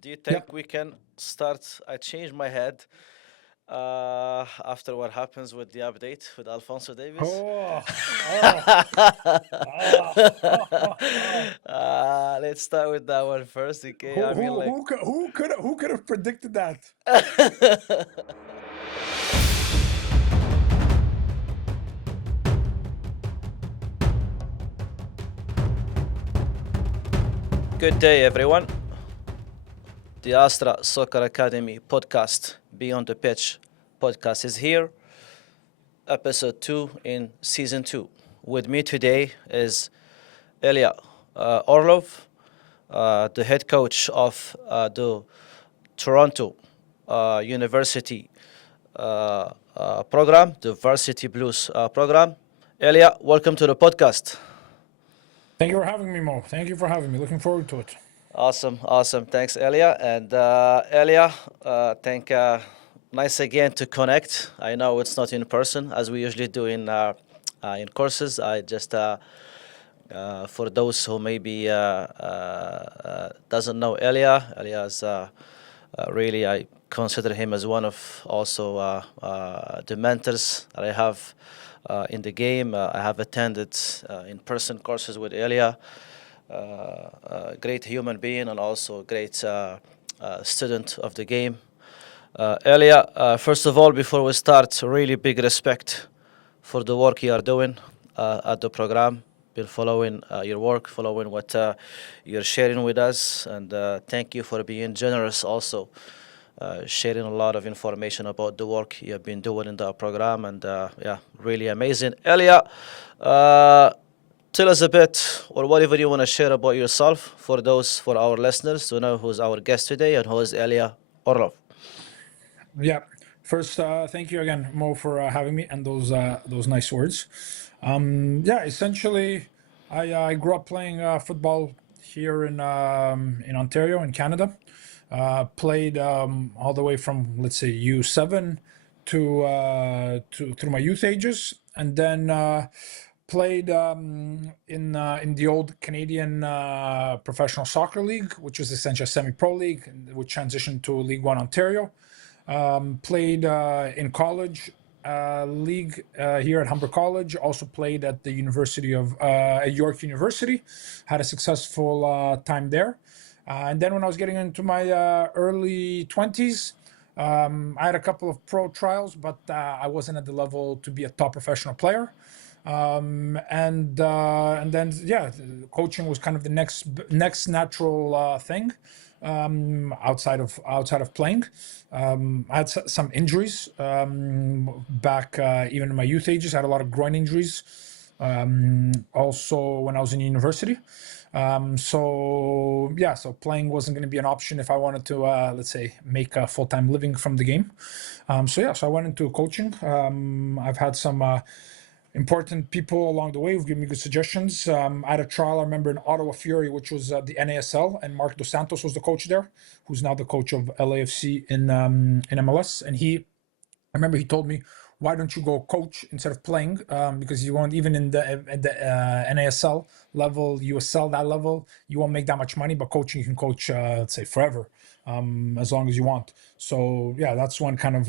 Do you Yeah. think we can start? I changed my head after what happens with the update with Alfonso Davis. Oh, oh, oh, oh, oh, oh. Let's start with that one first, okay? Who I mean, who like, who could who could have predicted that? good day, everyone. The Astra Soccer Academy podcast, Beyond the Pitch podcast, is here. Episode 2 in season 2. With me today is Ilya Orlov, the head coach of the Toronto University program, the Varsity Blues program. Elia, welcome to the podcast. Thank you for having me, Mo. Thank you for having me. Looking forward to it. Awesome, awesome. Thanks, Elia. And Elia, thank nice again to connect. I know it's not in person as we usually do in courses. I just for those who maybe doesn't know Elia, Elia is really I consider him as one of also the mentors that I have in the game. I have attended in-person courses with Elia. Great human being and also great student of the game. Elia, first of all, before we start, really big respect for the work you are doing at the program. Been following your work, following what you're sharing with us, and thank you for being generous also, sharing a lot of information about the work you have been doing in the program, and yeah, really amazing. Elia, uh, tell us a bit or whatever you want to share about yourself for our listeners to know who's our guest today and who is Elia Orlov. Yeah. First, thank you again, Mo, for having me and those nice words. Yeah. Essentially, I grew up playing football here in Ontario, in Canada. Played all the way from, let's say, U7 to through my youth ages, and then played in the old Canadian Professional Soccer League, which was essentially a semi-pro league, which transitioned to League One Ontario. Played in college league here at Humber College. Also played at the University of at York University. Had a successful time there. And then when I was getting into my early 20s, I had a couple of pro trials, but I wasn't at the level to be a top professional player. And then yeah, coaching was kind of the next natural thing outside of playing. I had some injuries back even in my youth ages. I had a lot of groin injuries. Also when I was in university. So yeah, so playing wasn't going to be an option if I wanted to, let's say, make a full-time living from the game. So yeah, so I went into coaching. I've had some important people along the way who've given me good suggestions. I had a trial, I remember, in Ottawa Fury, which was the NASL, and Mark Dos Santos was the coach there, who's now the coach of LAFC in MLS. And I remember he told me, "Why don't you go coach instead of playing? Because you won't even in the NASL level, USL that level, you won't make that much money. But coaching, you can coach, let's say, forever, as long as you want." So yeah, that's one kind of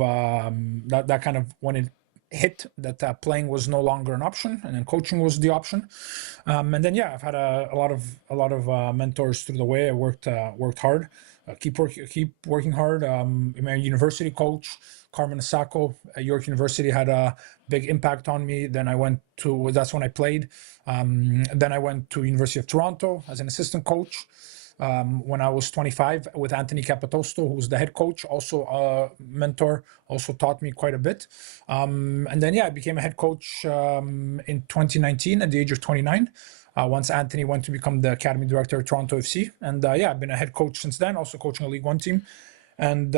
that kind of when it hit that playing was no longer an option, and then coaching was the option. And then yeah, I've had a lot of mentors through the way. I worked hard, keep working hard. My university coach, Carmen Asako at York University, had a big impact on me. Then I went to that's when I played. Then I went to University of Toronto as an assistant coach. When I was 25 with Anthony Capitosto, who was the head coach, also a mentor, also taught me quite a bit. And then, yeah, I became a head coach in 2019 at the age of 29. Once Anthony went to become the academy director at Toronto FC. And yeah, I've been a head coach since then, also coaching a League One team. And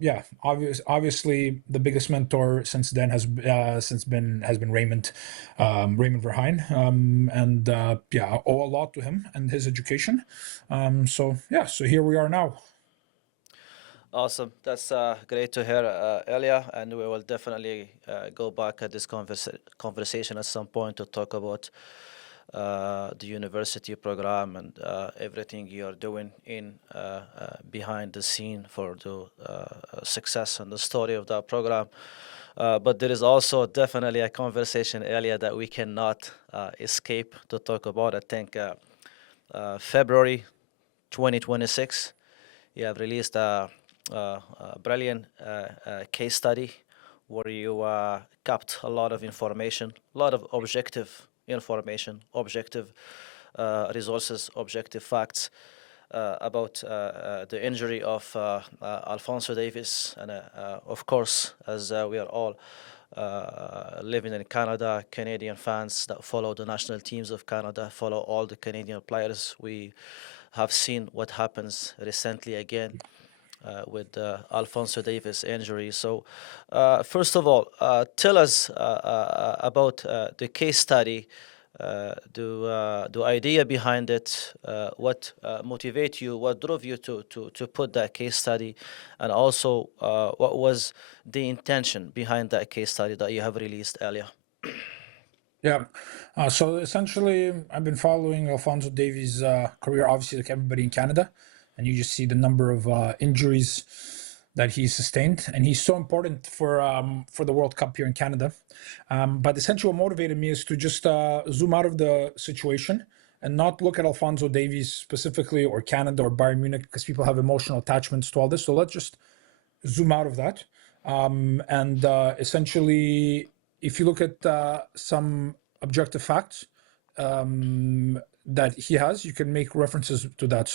yeah, obviously, the biggest mentor since then has been Raymond Verheyen, and yeah, I owe a lot to him and his education. So yeah, so here we are now. Awesome. That's great to hear, Elia, and we will definitely go back at this conversation at some point to talk about the university program and everything you're doing in behind the scene for the success and the story of that program. But there is also definitely a conversation earlier that we cannot escape to talk about. I think February 2026, you have released a brilliant case study where you kept a lot of information, a lot of objective information, objective resources, objective facts about the injury of Alphonso Davies. And of course, as we are all living in Canada, Canadian fans that follow the national teams of Canada, follow all the Canadian players, we have seen what happens recently again with Alphonso Davies' injury. So, first of all, tell us about the case study, the idea behind it, what motivated you, what drove you to put that case study, and also what was the intention behind that case study that you have released earlier. Yeah. So essentially, I've been following Alphonso Davies' career, obviously, like everybody in Canada, and you just see the number of injuries that he sustained, and he's so important for the World Cup here in Canada. But essentially, what motivated me is to just zoom out of the situation and not look at Alphonso Davies specifically, or Canada, or Bayern Munich, because people have emotional attachments to all this. So let's just zoom out of that. And essentially, if you look at some objective facts that he has, you can make references to that.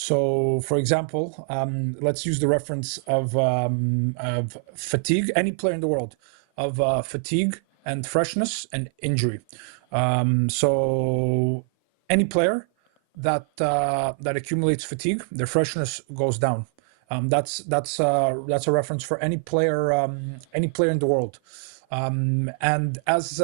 So for example, let's use the reference of fatigue. Any player in the world, of fatigue and freshness and injury. So any player that accumulates fatigue, their freshness goes down. That's a reference for any player in the world. And as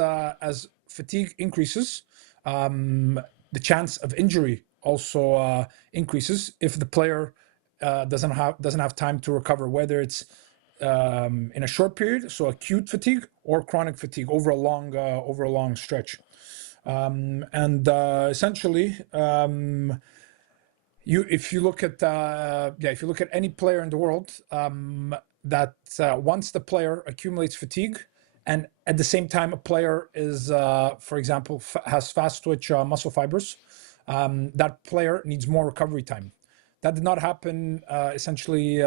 fatigue increases, the chance of injury also increases if the player doesn't have time to recover, whether it's in a short period, so acute fatigue, or chronic fatigue over a long stretch. And essentially, if you look at any player in the world, that once the player accumulates fatigue, and at the same time a player is, for example, has fast twitch muscle fibers, that player needs more recovery time. That did not happen essentially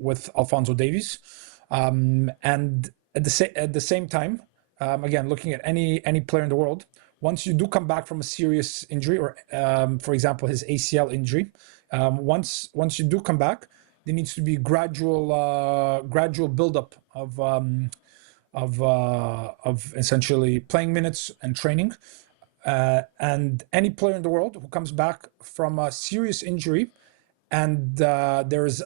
with Alphonso Davies, and at the same time, again, looking at any player in the world, once you do come back from a serious injury, or for example his ACL injury, once you do come back, there needs to be gradual buildup of essentially playing minutes and training. And any player in the world who comes back from a serious injury, and there is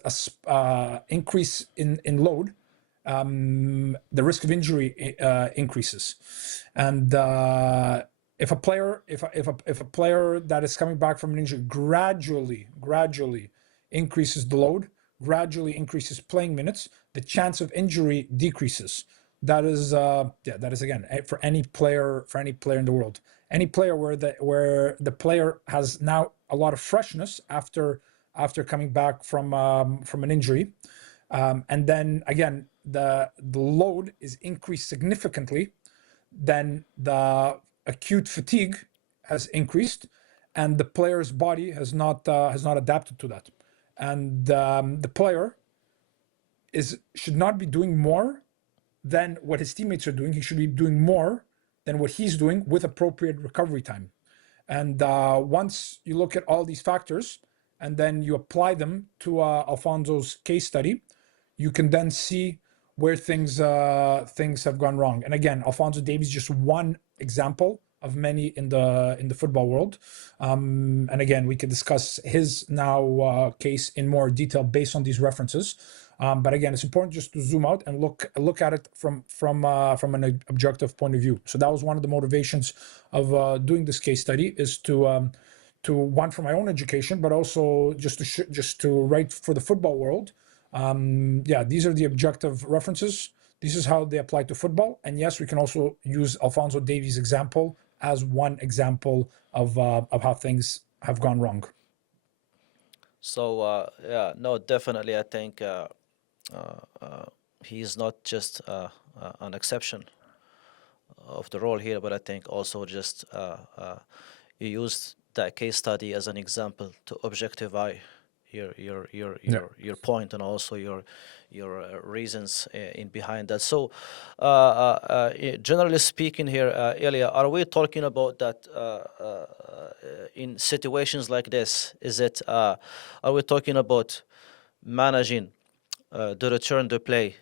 a increase in load, the risk of injury increases. And if a player that is coming back from an injury gradually increases the load, gradually increases playing minutes, the chance of injury decreases. That is again for any player in the world. Any player where the player has now a lot of freshness after coming back from an injury, and then again the load is increased significantly, then the acute fatigue has increased, and the player's body has not adapted to that, and the player should not be doing more than what his teammates are doing. He should be doing more than what he's doing with appropriate recovery time. And once you look at all these factors and then you apply them to Alfonso's case study, you can then see where things have gone wrong. And again, Alphonso Davies is just one example of many in the football world. And again, we could discuss his now case in more detail based on these references. But again, it's important just to zoom out and look at it from an objective point of view. So that was one of the motivations of doing this case study, is to one, for my own education, but also just to write for the football world. These are the objective references. This is how they apply to football. And yes, we can also use Alphonso Davies' example as one example of how things have gone wrong. So yeah, no, definitely, I think uh, uh, he's not just an exception of the role here, but I think also just you used that case study as an example to objectify Yeah. your point and also your reasons in behind that. So, generally speaking, here, Ilya, are we talking about that in situations like this? Is it are we talking about managing the return to play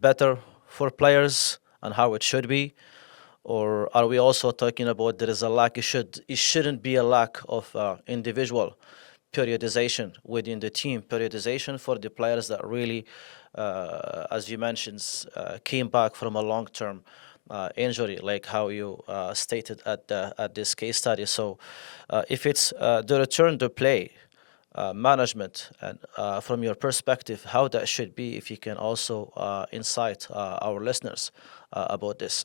better for players and how it should be, or are we also talking about there is a lack? It shouldn't be a lack of individual periodization within the team, periodization for the players that really, as you mentioned, came back from a long-term injury, like how you stated at this case study. So, if it's the return to play management and from your perspective, how that should be, if you can also incite our listeners about this.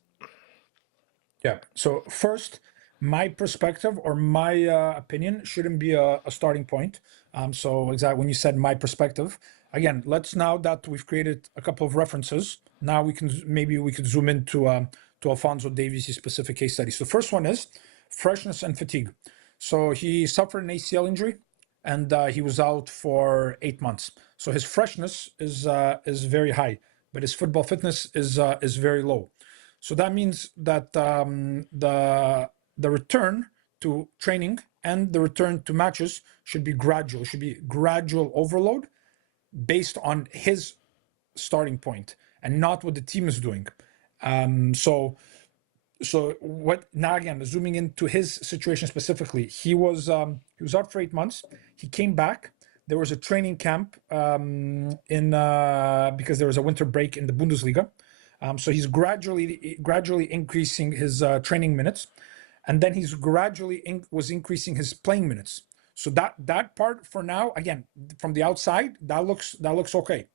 Yeah. So first, my perspective or my opinion shouldn't be a starting point. So exactly when you said my perspective, again, let's now that we've created a couple of references, now we can maybe we could zoom into to Alfonso Davies' specific case study. So the first one is freshness and fatigue. So he suffered an ACL injury, and he was out for 8 months. So his freshness is very high, but his football fitness is very low. So that means that the return to training and the return to matches should be gradual. Should be gradual overload based on his starting point and not what the team is doing. So what now again zooming into his situation specifically, he was out for 8 months. He came back. There was a training camp in because there was a winter break in the Bundesliga. So he's gradually increasing his training minutes, and then he's gradually was increasing his playing minutes. So that part for now, again, from the outside, that looks okay.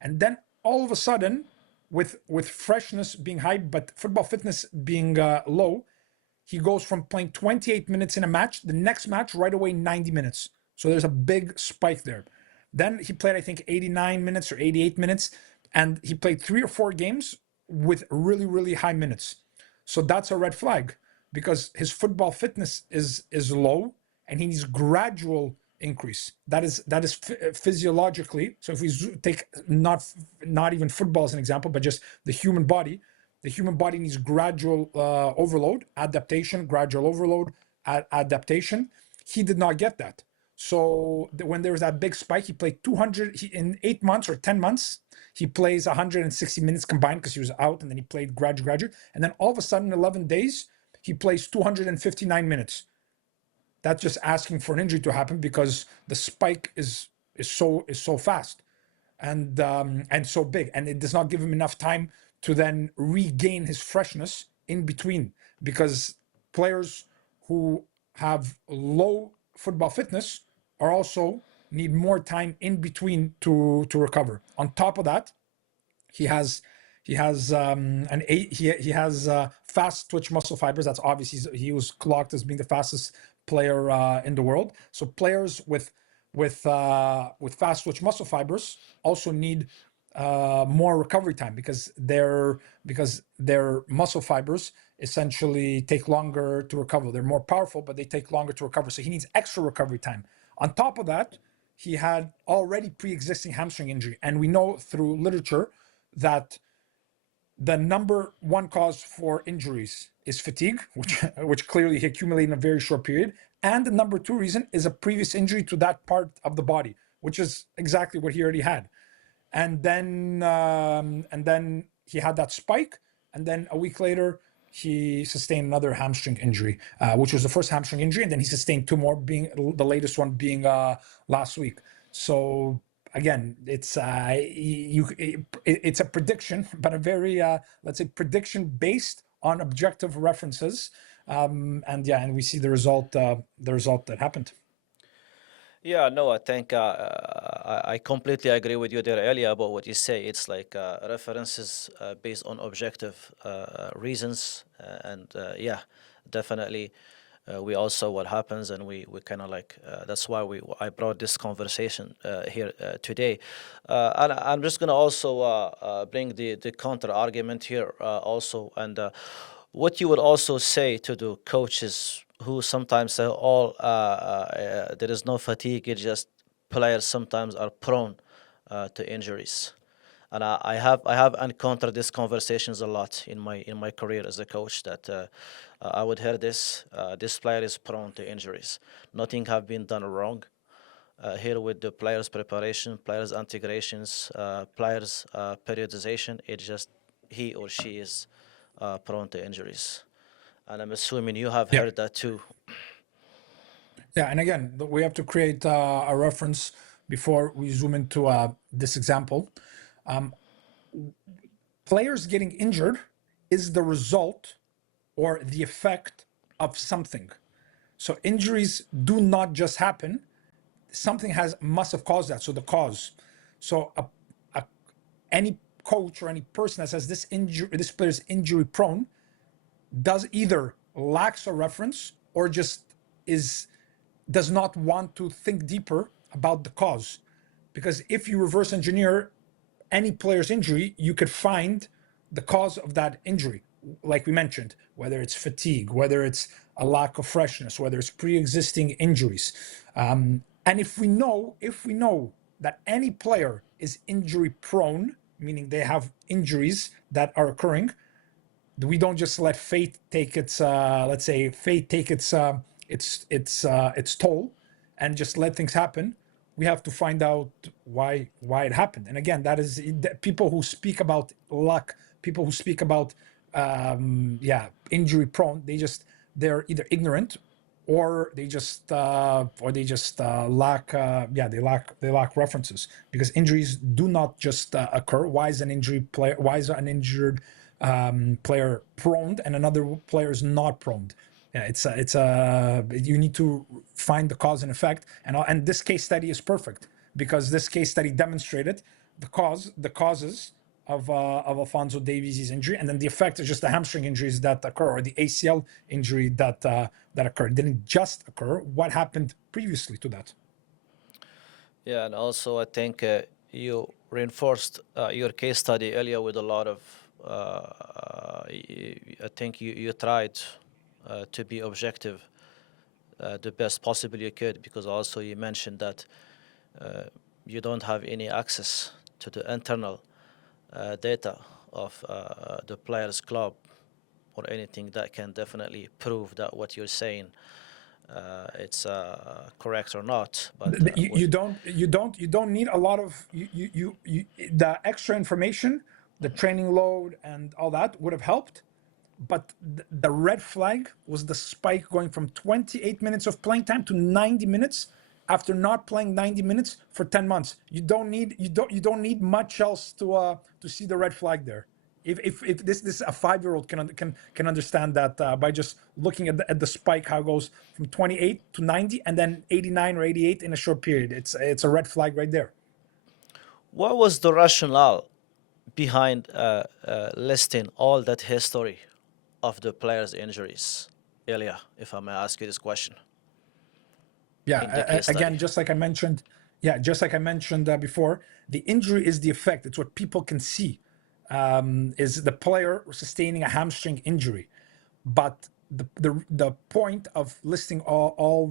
And then all of a sudden, with freshness being high but football fitness being low, he goes from playing 28 minutes in a match, the next match right away 90 minutes. So there's a big spike there. Then he played, I think, 89 minutes or 88 minutes, and he played 3 or 4 games with really, really high minutes. So that's a red flag because his football fitness is low and he needs gradual increase. That is physiologically. So if we take not even football as an example, but just the human body needs gradual overload, adaptation, gradual overload, adaptation. He did not get that. So when there was that big spike, he played 200 in 8 months or 10 months. He plays 160 minutes combined because he was out, and then he played gradual. And then all of a sudden, in 11 days, he plays 259 minutes. That's just asking for an injury to happen because the spike is so fast and so big, and it does not give him enough time to then regain his freshness in between. Because players who have low football fitness are also need more time in between to recover. On top of that, he has he has fast twitch muscle fibers. That's obvious. He was clocked as being the fastest player in the world. So players with fast twitch muscle fibers also need more recovery time because their muscle fibers essentially take longer to recover. They're more powerful, but they take longer to recover. So he needs extra recovery time. On top of that, he had already pre-existing hamstring injury, and we know through literature that the number one cause for injuries is fatigue, which clearly he accumulated in a very short period. And the number two reason is a previous injury to that part of the body, which is exactly what he already had. And then he had that spike, and then a week later he sustained another hamstring injury, which was the first hamstring injury, and then he sustained two more, being the latest one being last week. So again, it's it's a prediction, but a very let's say prediction based on objective references, and we see the result that happened. Yeah, no, I think I completely agree with you there earlier about what you say. It's like references based on objective reasons, and yeah, definitely. We also what happens, and we kind of like that's why I brought this conversation here today, and I'm just gonna also bring the counter argument here also, and what you would also say to the coaches who sometimes say, "All there is no fatigue; it's just players sometimes are prone to injuries." And I have encountered these conversations a lot in my career as a coach that I would hear this player is prone to injuries. Nothing have been done wrong here with the players preparation, players integrations, players periodization. It's just he or she is prone to injuries, and I'm assuming you have Yeah. heard that too. Yeah, and again, we have to create a reference before we zoom into this example. Players getting injured is the result or the effect of something. So injuries do not just happen. Something must have caused that. So the cause. So any coach or any person that says this player is injury prone, does either lacks a reference or just is does not want to think deeper about the cause. Because if you reverse engineer any player's injury, you could find the cause of that injury, like we mentioned, whether it's fatigue, whether it's a lack of freshness, whether it's pre-existing injuries. And if we know that any player is injury prone, meaning they have injuries that are occurring, we don't just let fate take its let's say fate take its toll and just let things happen. We have to find out why it happened. And again, that is people who speak about luck, people who speak about injury prone, they're either ignorant or they just lack references, because injuries do not just occur. Why is an injured player prone and another player is not prone? Yeah, you need to find the cause and effect, and this case study is perfect because this case study demonstrated the causes of Alfonso Davies' injury, and then the effect is just the hamstring injuries that occur, or the ACL injury that occurred. It didn't just occur. What happened previously to that? Yeah, and also I think you reinforced your case study earlier with a lot of. I think you tried to be objective the best possible you could, because also you mentioned that you don't have any access to the internal data of the players' club or anything that can definitely prove that what you're saying it's correct or not. But You don't need a lot of the extra information. The training load and all that would have helped, but the red flag was the spike going from 28 minutes of playing time to 90 minutes after not playing 90 minutes for 10 months. You don't need much else to see the red flag there. If this a 5-year-old can understand that by just looking at the spike, how it goes from 28 to 90 and then 89 or 88 in a short period. It's a red flag right there. what was the rationale behind listing all that history of the players' injuries? Ilya, if I may ask you this question in the Yeah, case again, study. just like I mentioned before, the injury is the effect. It's what people can see, is the player sustaining a hamstring injury. But the point of listing all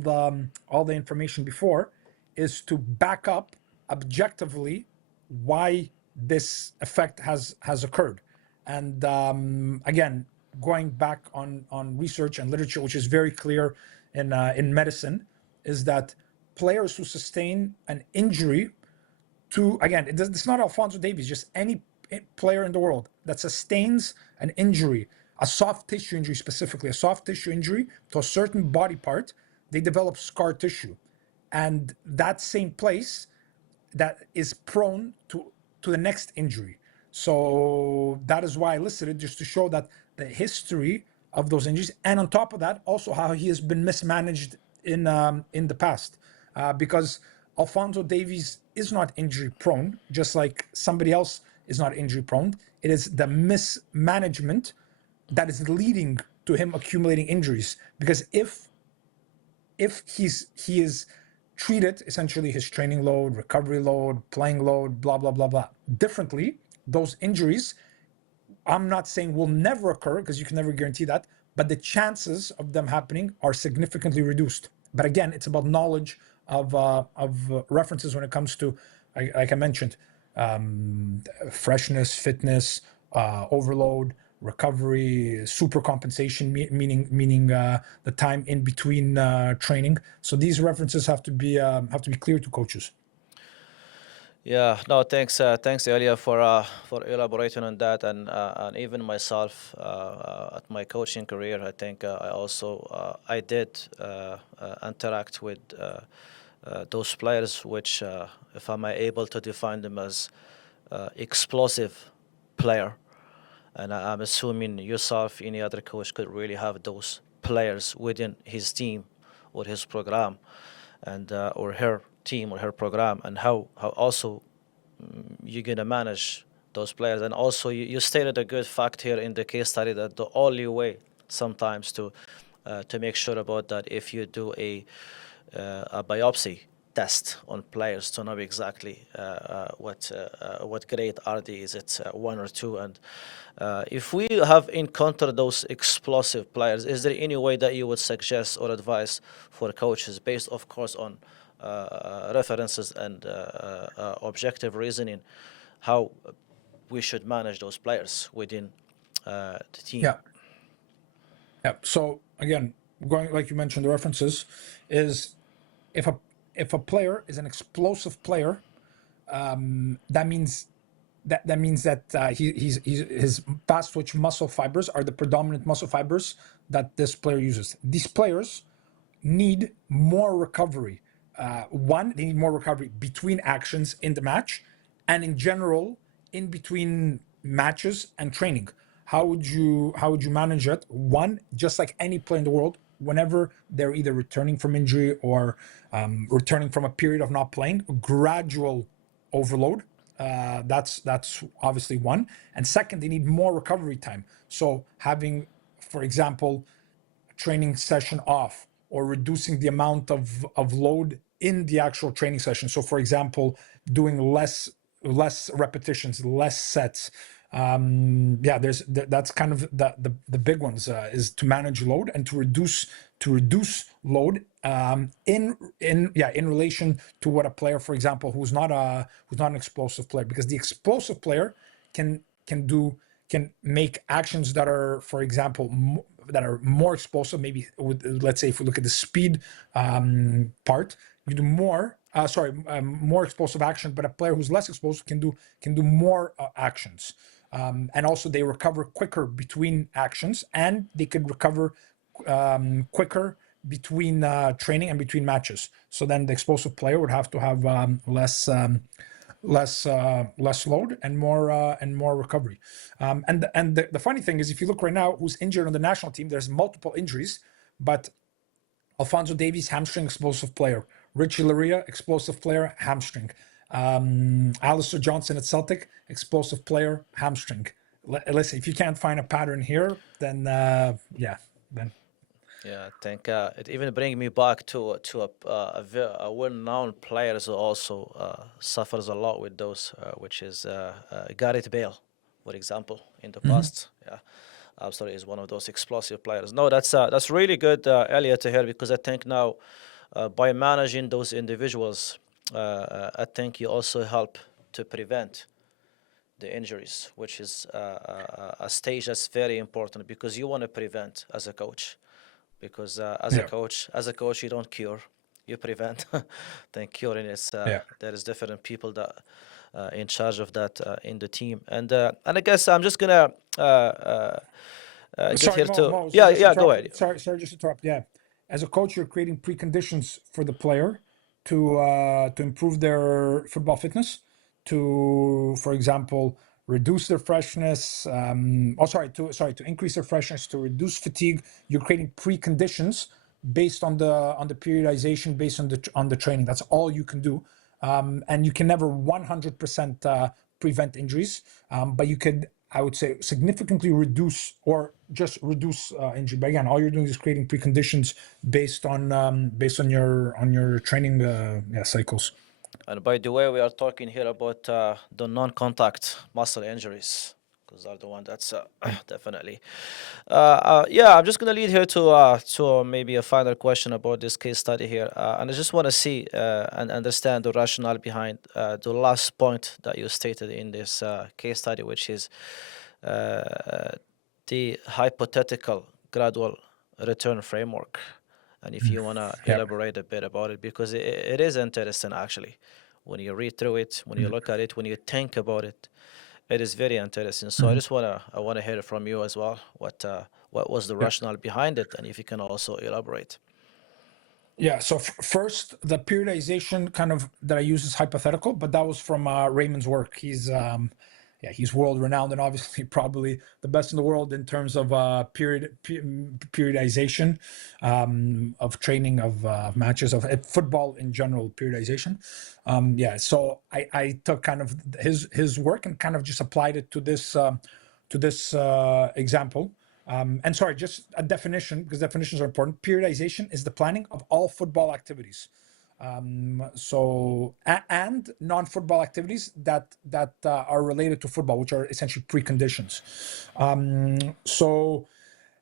the information before is to back up objectively why this effect has occurred. And again, going back on research and literature, which is very clear in medicine, is that players who sustain an injury again, it's not Alfonso Davies, just any player in the world that sustains an injury, a soft tissue injury, specifically a soft tissue injury to a certain body part, they develop scar tissue. And that same place that is prone to the next injury. So that is why I listed it, just to show that the history of those injuries, and on top of that, also how he has been mismanaged in the past, because Alphonso Davies is not injury prone, just like somebody else is not injury prone. It is the mismanagement that is leading to him accumulating injuries. Because if he is treated essentially his training load, recovery load, playing load, blah blah blah blah differently, those injuries, I'm not saying will never occur because you can never guarantee that, but the chances of them happening are significantly reduced. But again, it's about knowledge of references when it comes to, like I mentioned, freshness, fitness, overload, recovery, super compensation, meaning the time in between training. So these references have to be clear to coaches. Yeah, no, thanks, Ilya, for elaborating on that, and even myself at my coaching career, I think I also I did interact with those players, which, if I'm able to define them as explosive player, and I'm assuming yourself, any other coach could really have those players within his team or his program, and or her team or her program, and how also you're gonna manage those players. And also, you stated a good fact here in the case study that the only way sometimes to make sure about that, if you do a biopsy test on players to know exactly what grade are they, is it 1 or 2, and if we have encountered those explosive players, is there any way that you would suggest or advise for coaches, based of course on references and objective reasoning, how we should manage those players within the team? Yeah. So again, going like you mentioned, the references is if a player is an explosive player, that means that his fast twitch muscle fibers are the predominant muscle fibers that this player uses. These players need more recovery. They need more recovery between actions in the match, and in general in between matches and training. How would you manage it? One, just like any player in the world, whenever they're either returning from injury or returning from a period of not playing, gradual overload. That's obviously one. And second, they need more recovery time. So having, for example, training session off, or reducing the amount of load in the actual training session. So for example, doing less repetitions, less sets. That's kind of the big ones, is to manage load and to reduce load in relation to what a player, for example, who's not an explosive player, because the explosive player can make actions that are, for example, that are more explosive. Maybe let's say if we look at the speed part, you do more explosive action, but a player who's less explosive can do more actions. And also they recover quicker between actions, and they could recover quicker between training and between matches. So then the explosive player would have to have less load and more recovery. And the funny thing is, if you look right now, who's injured on the national team, there's multiple injuries, but Alphonso Davies, hamstring, explosive player. Richie Laria, explosive player, hamstring. Alistair Johnson at Celtic, explosive player, hamstring. Listen, if you can't find a pattern here, then then. Yeah, I think it even brings me back to a well-known player who also suffers a lot with those, which is Gareth Bale, for example, in the past. Yeah, absolutely is one of those explosive players. No, that's really good, Elia, to hear, because I think now by managing those individuals, I think you also help to prevent the injuries, which is a stage that's very important, because you want to prevent as a coach. Because as a coach, you don't cure, you prevent. Then curing is there is different people that in charge of that in the team, and I guess I'm just gonna get here to Mo, go ahead. Sorry, just to interrupt. Yeah, as a coach, you're creating preconditions for the player to improve their football fitness, to, for example, reduce their freshness. To increase their freshness, to reduce fatigue. You're creating preconditions based on the periodization, based on the training. That's all you can do, and you can never 100% prevent injuries, but you could, I would say, significantly reduce or just reduce injury. But again, all you're doing is creating preconditions based on your training cycles. And by the way, we are talking here about the non-contact muscle injuries, because they're the one that's definitely. Yeah, I'm just gonna lead here to maybe a final question about this case study here, and I just want to see and understand the rationale behind the last point that you stated in this case study, which is uh, the hypothetical gradual return framework. And if you want to Yeah. elaborate a bit about it, because it is interesting actually. When you read through it, when you look at it, when you think about it, it is very interesting. So I wanna hear it from you as well. What was the Yeah. rationale behind it, and if you can also elaborate. Yeah. So first, the periodization kind of that I use is hypothetical, but that was from Raymond's work. He's world renowned and obviously probably the best in the world in terms of periodization of training of matches of football in general periodization. So I took kind of his work and kind of just applied it to this example. And sorry, just a definition, because definitions are important. Periodization is the planning of all football activities. And non-football activities that are related to football, which are essentially preconditions. So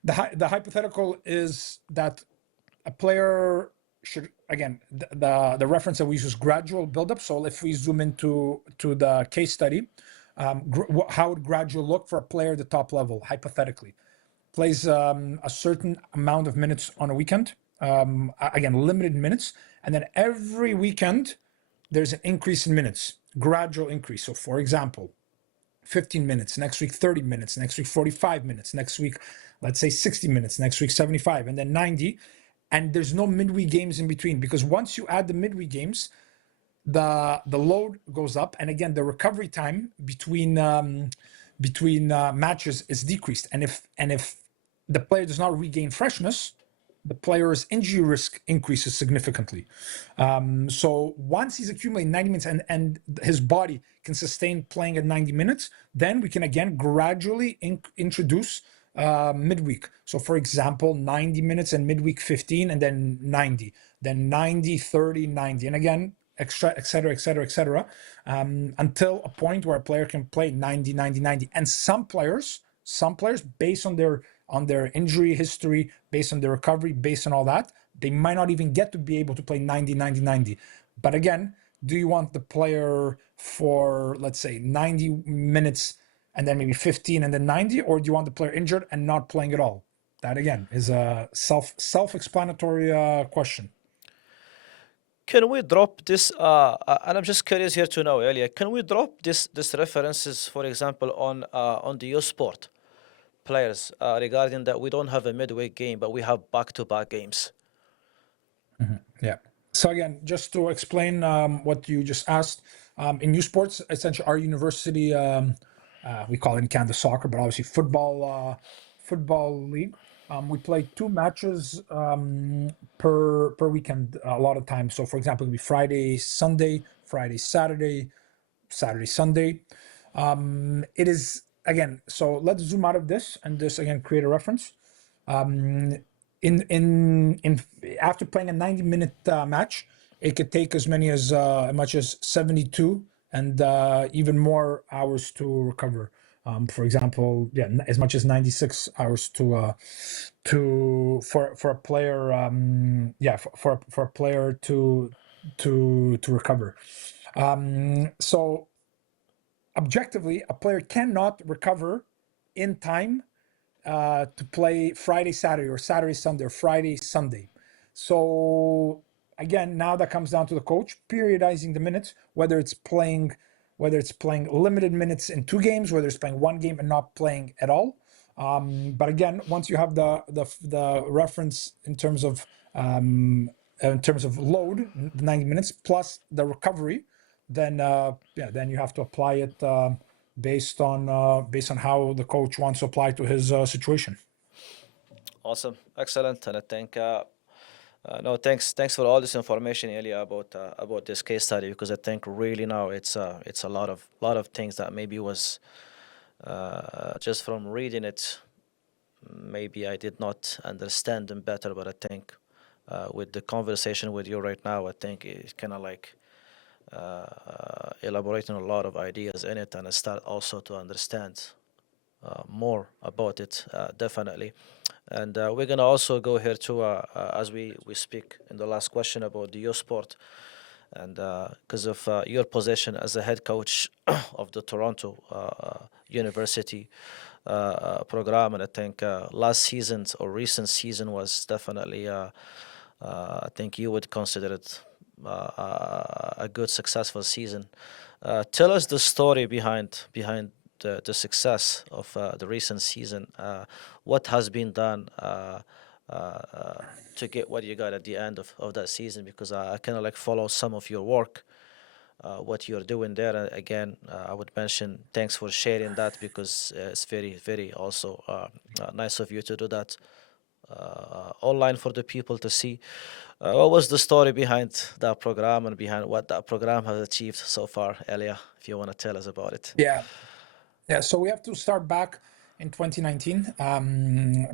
the hypothetical is that a player should, again, the reference that we use is gradual buildup. So if we zoom into the case study, how would gradual look for a player at the top level, hypothetically? Plays a certain amount of minutes on a weekend, again, limited minutes, and then every weekend there's an increase in minutes, gradual increase. So for example, 15 minutes, next week 30 minutes, next week 45 minutes, next week let's say 60 minutes, next week 75, and then 90. And there's no midweek games in between, because once you add the midweek games, the load goes up, and again the recovery time between matches is decreased. And if the player does not regain freshness, the player's injury risk increases significantly. So once he's accumulating 90 minutes and his body can sustain playing at 90 minutes, then we can again gradually introduce midweek. So for example, 90 minutes and midweek 15, and then 90, then 90, 30, 90, and again, extra, et cetera, et cetera, et cetera, until a point where a player can play 90, 90, 90. And some players, based on their injury history, based on their recovery, based on all that, they might not even get to be able to play 90, 90, 90. But again, do you want the player for, let's say, 90 minutes and then maybe 15 and then 90, or do you want the player injured and not playing at all? That again is a self-explanatory question. Can we drop this? And I'm just curious here to know, Elia, can we drop this references, for example, on the youth sport players regarding that we don't have a midweek game, but we have back-to-back games? Yeah. So again, just to explain what you just asked, in youth sports, essentially our university, we call it in Canada soccer, but obviously football league. We play 2 matches per weekend a lot of times. So for example, it would be Friday, Sunday, Friday, Saturday, Saturday, Sunday. It is, again, so let's zoom out of this and just again create a reference. In after playing a 90-minute match, it could take as much as 72 and even more hours to recover. For example, as much as 96 hours for a player, for a player to recover. So objectively, a player cannot recover in time to play Friday, Saturday, or Saturday, Sunday, or Friday, Sunday. So again, now that comes down to the coach periodizing the minutes, whether it's playing limited minutes in 2 games, whether it's playing 1 game and not playing at all. But again, once you have the reference in terms of load, the 90 minutes plus the recovery, then you have to apply it based on how the coach wants to apply to his situation. Awesome, excellent, and I think No, thanks for all this information, Ilya, about this case study because I think really now it's a lot of things that maybe was just from reading it, maybe I did not understand them better, but I think with the conversation with you right now, I think it's kind of like elaborating a lot of ideas in it, and I start also to understand more about it, definitely. And we're gonna also go here to as we speak in the last question about the youth sport, and because of your position as the head coach of the Toronto University program, and I think last season's or recent season was definitely, I think you would consider it a good successful season. Tell us the story behind the success of the recent season. What has been done to get what you got at the end of that season? Because I kind of like follow some of your work, what you're doing there. And again, I would mention thanks for sharing that because it's very also nice of you to do that online for the people to see. What was the story behind that program and behind what that program has achieved so far, Elia? If you want to tell us about it. Yeah. Yeah, so we have to start back in 2019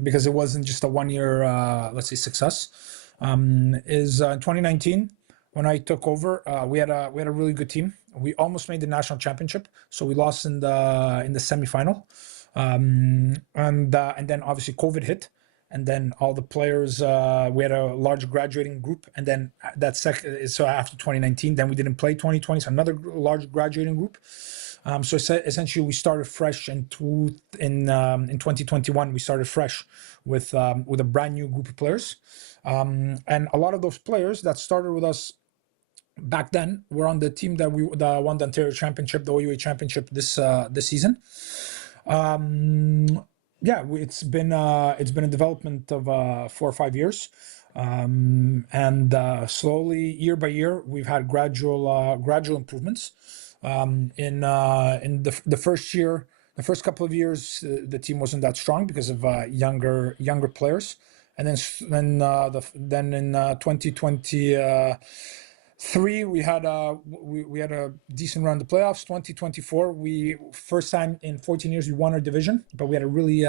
because it wasn't just a one-year, let's say, success. Is In 2019 when I took over, we had a really good team. We almost made the national championship, so we lost in the semifinal, and then obviously COVID hit, and then all the players. We had a large graduating group, and then so after 2019, then we didn't play 2020, so another large graduating group. So essentially, we started fresh in 2021. We started fresh with a brand new group of players, and a lot of those players that started with us back then were on the team that won the Ontario Championship, the OUA Championship this season. Yeah, it's been a development of 4 or 5 years, and slowly, year by year, we've had gradual improvements. In the first year, the first couple of years, the team wasn't that strong because of younger players, and then in 2023 we had a decent run in the playoffs. 2024, we first time in 14 years we won our division, but we had a really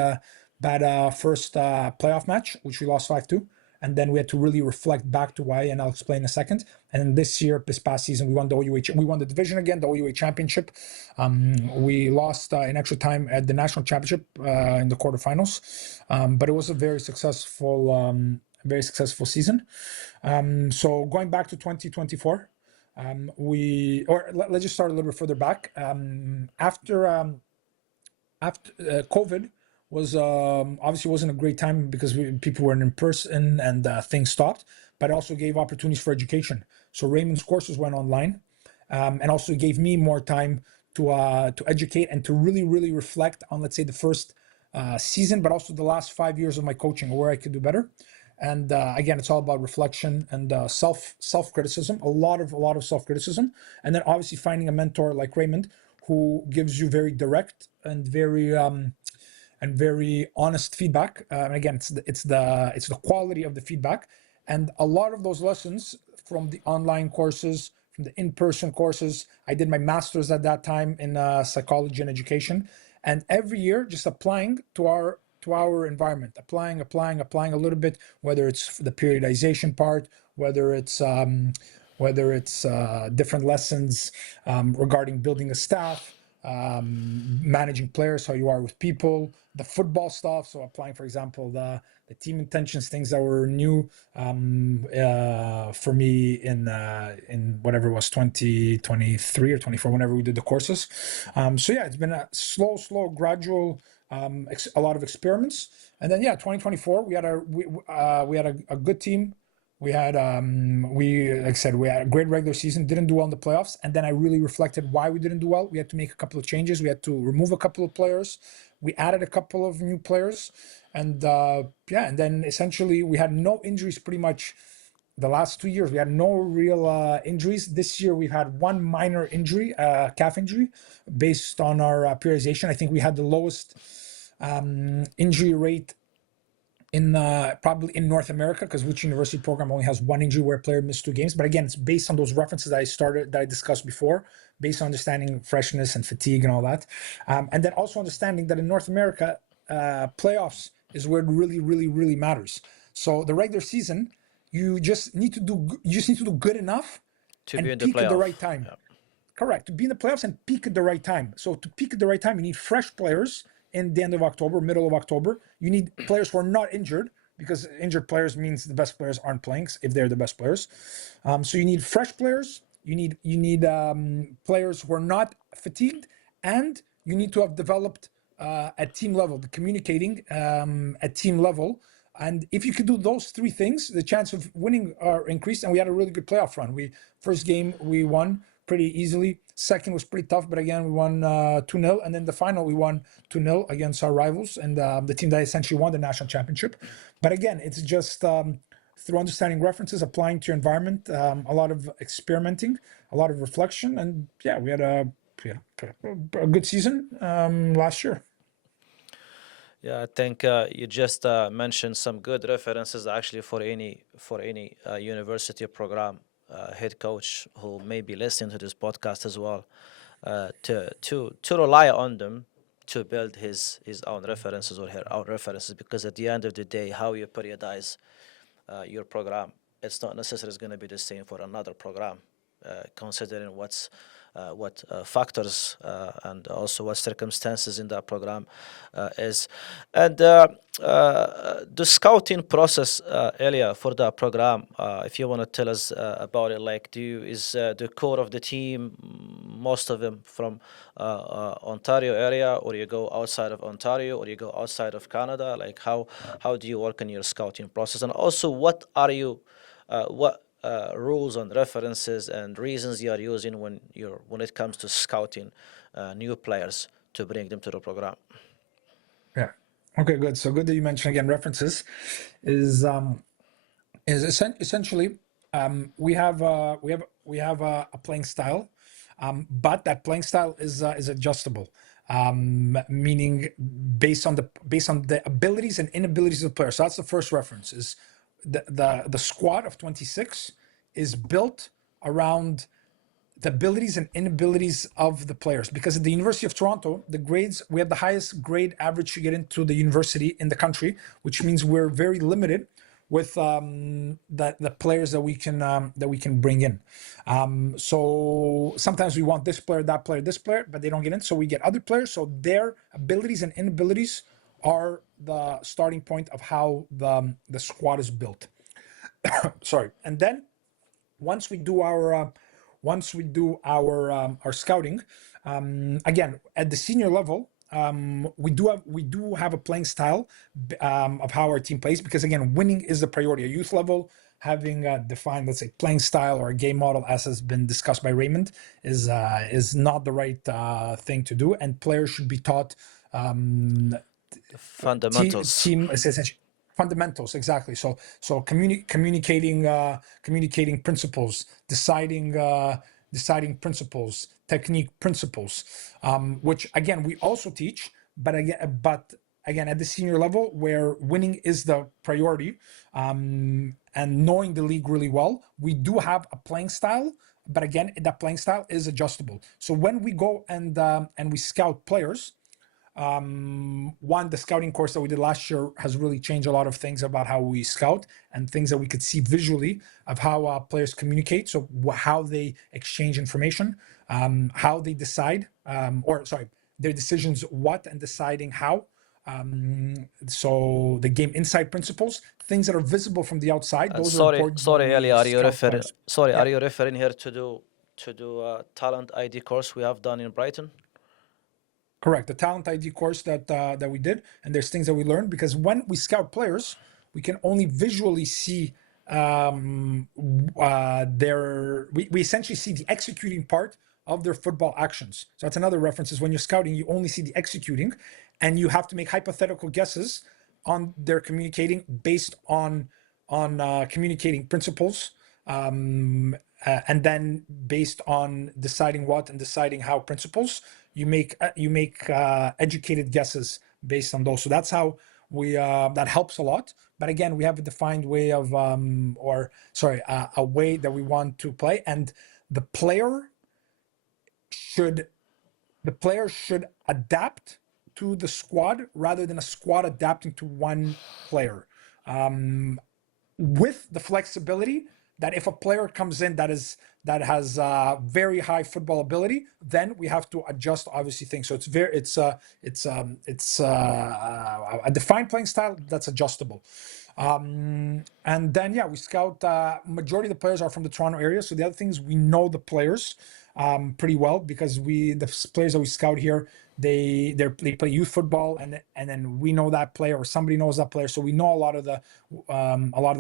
bad first playoff match, which we lost 5-2. And then we had to really reflect back to why, and I'll explain in a second. And then this past season, we won the division again, the OUA championship. We lost in extra time at the national championship in the quarterfinals, but it was a very successful season. So going back to 2024, let's just start a little bit further back. After COVID was obviously wasn't a great time because people weren't in person and things stopped, but it also gave opportunities for education. So Raymond's courses went online, and also gave me more time to educate and to really reflect on, let's say, the first season, but also the last 5 years of my coaching, where I could do better. And again, it's all about reflection and self criticism, a lot of self criticism, and then obviously finding a mentor like Raymond who gives you very direct and very honest feedback. And again, it's the quality of the feedback, and a lot of those lessons from the online courses, from the in-person courses. I did my master's at that time in psychology and education, and every year just applying to our environment, applying a little bit, whether it's the periodization part, whether it's different lessons regarding building a staff, managing players, how you are with people, the football stuff. So applying, for example, the team intentions, things that were new for me in whatever it was, 2023 or 24, whenever we did the courses. So yeah, it's been a slow, gradual, a lot of experiments. And then 2024 we had a good team. We had, like I said, we had a great regular season, didn't do well in the playoffs. And then I really reflected why we didn't do well. We had to make a couple of changes. We had to remove a couple of players. We added a couple of new players. And and then essentially we had no injuries pretty much the last 2 years. We had no real injuries. This year we've had one minor injury, calf injury, based on our periodization. I think we had the lowest injury rate in probably in North America, because which university program only has one injury where a player missed 2 games. But again, it's based on those references that I discussed before, based on understanding freshness and fatigue and all that, and then also understanding that in North America, playoffs is where it really matters. So the regular season, you just need to do good enough To and be in the peak at the right playoff. time. Yeah. Correct. To be in the playoffs and peak at the right time. So to peak at the right time, you need fresh players in the end of October, middle of October. You need players who are not injured, because injured players means the best players aren't playing if they're the best players. So you need fresh players. You need players who are not fatigued, and you need to have developed at team level, the communicating at team level. And if you could do those 3 things, the chance of winning are increased. And we had a really good playoff run. First game we won pretty easily. Second was pretty tough, but again we won 2-0, and then the final we won 2-0 against our rivals and the team that essentially won the national championship. But again, it's just through understanding references, applying to your environment, a lot of experimenting, a lot of reflection, and yeah, we had a good season last year. Yeah, I think you just mentioned some good references actually for any university program head coach who may be listening to this podcast as well, to rely on them to build his own references or her own references, because at the end of the day, how you periodize your program, it's not necessarily going to be the same for another program, considering what factors and also what circumstances in that program is. And the scouting process, Ilya, for that program, if you want to tell us about it, like, is the core of the team, most of them from Ontario area, or you go outside of Ontario, or you go outside of Canada? Like, how do you work in your scouting process? And also, what rules and references and reasons you are using when it comes to scouting new players to bring them to the program? Yeah. Okay, good. So good that you mentioned again references. Is essentially we have a playing style, but that playing style is adjustable, meaning based on the abilities and inabilities of the player. So that's the first reference. Is the squad of 26 is built around the abilities and inabilities of the players, because at the University of Toronto, the grades, we have the highest grade average to get into the university in the country, which means we're very limited with the players that we can bring in. So sometimes we want this player, that player, this player, but they don't get in, so we get other players. So their abilities and inabilities are the starting point of how the squad is built. Sorry, and then once we do our scouting, again at the senior level, we do have a playing style of how our team plays, because again, winning is the priority. At youth level, having a defined, let's say, playing style or a game model, as has been discussed by Raymond, is not the right thing to do, and players should be taught Fundamentals. team essentially fundamentals, exactly. So communicating principles, deciding principles, technique principles, which again we also teach, but again at the senior level, where winning is the priority, and knowing the league really well, we do have a playing style, but again that playing style is adjustable. So when we go and we scout players, the scouting course that we did last year has really changed a lot of things about how we scout, and things that we could see visually of how players communicate. So how they exchange information, how they decide, their decisions, what, and deciding how. So the game insight principles, things that are visible from the outside, And those are important when sorry, Ellie, we scout players. are Yeah. you referring here to talent ID course we have done in Brighton? Correct. The talent ID course that we did, and there's things that we learned, because when we scout players, we can only visually see we essentially see the executing part of their football actions. So that's another reference, is when you're scouting, you only see the executing, and you have to make hypothetical guesses on their communicating based on communicating principles, and then based on deciding what and deciding how principles, you make educated guesses based on those. So that's how We that helps a lot. But again, we have a defined way of a way that we want to play, and the player should adapt to the squad rather than a squad adapting to one player, with the flexibility that if a player comes in that has very high football ability, then we have to adjust obviously things. So it's a defined playing style that's adjustable. And then we scout. Majority of the players are from the Toronto area. So the other thing is we know the players pretty well, because the players that we scout here, they play youth football, and then we know that player, or somebody knows that player. So we know a lot of the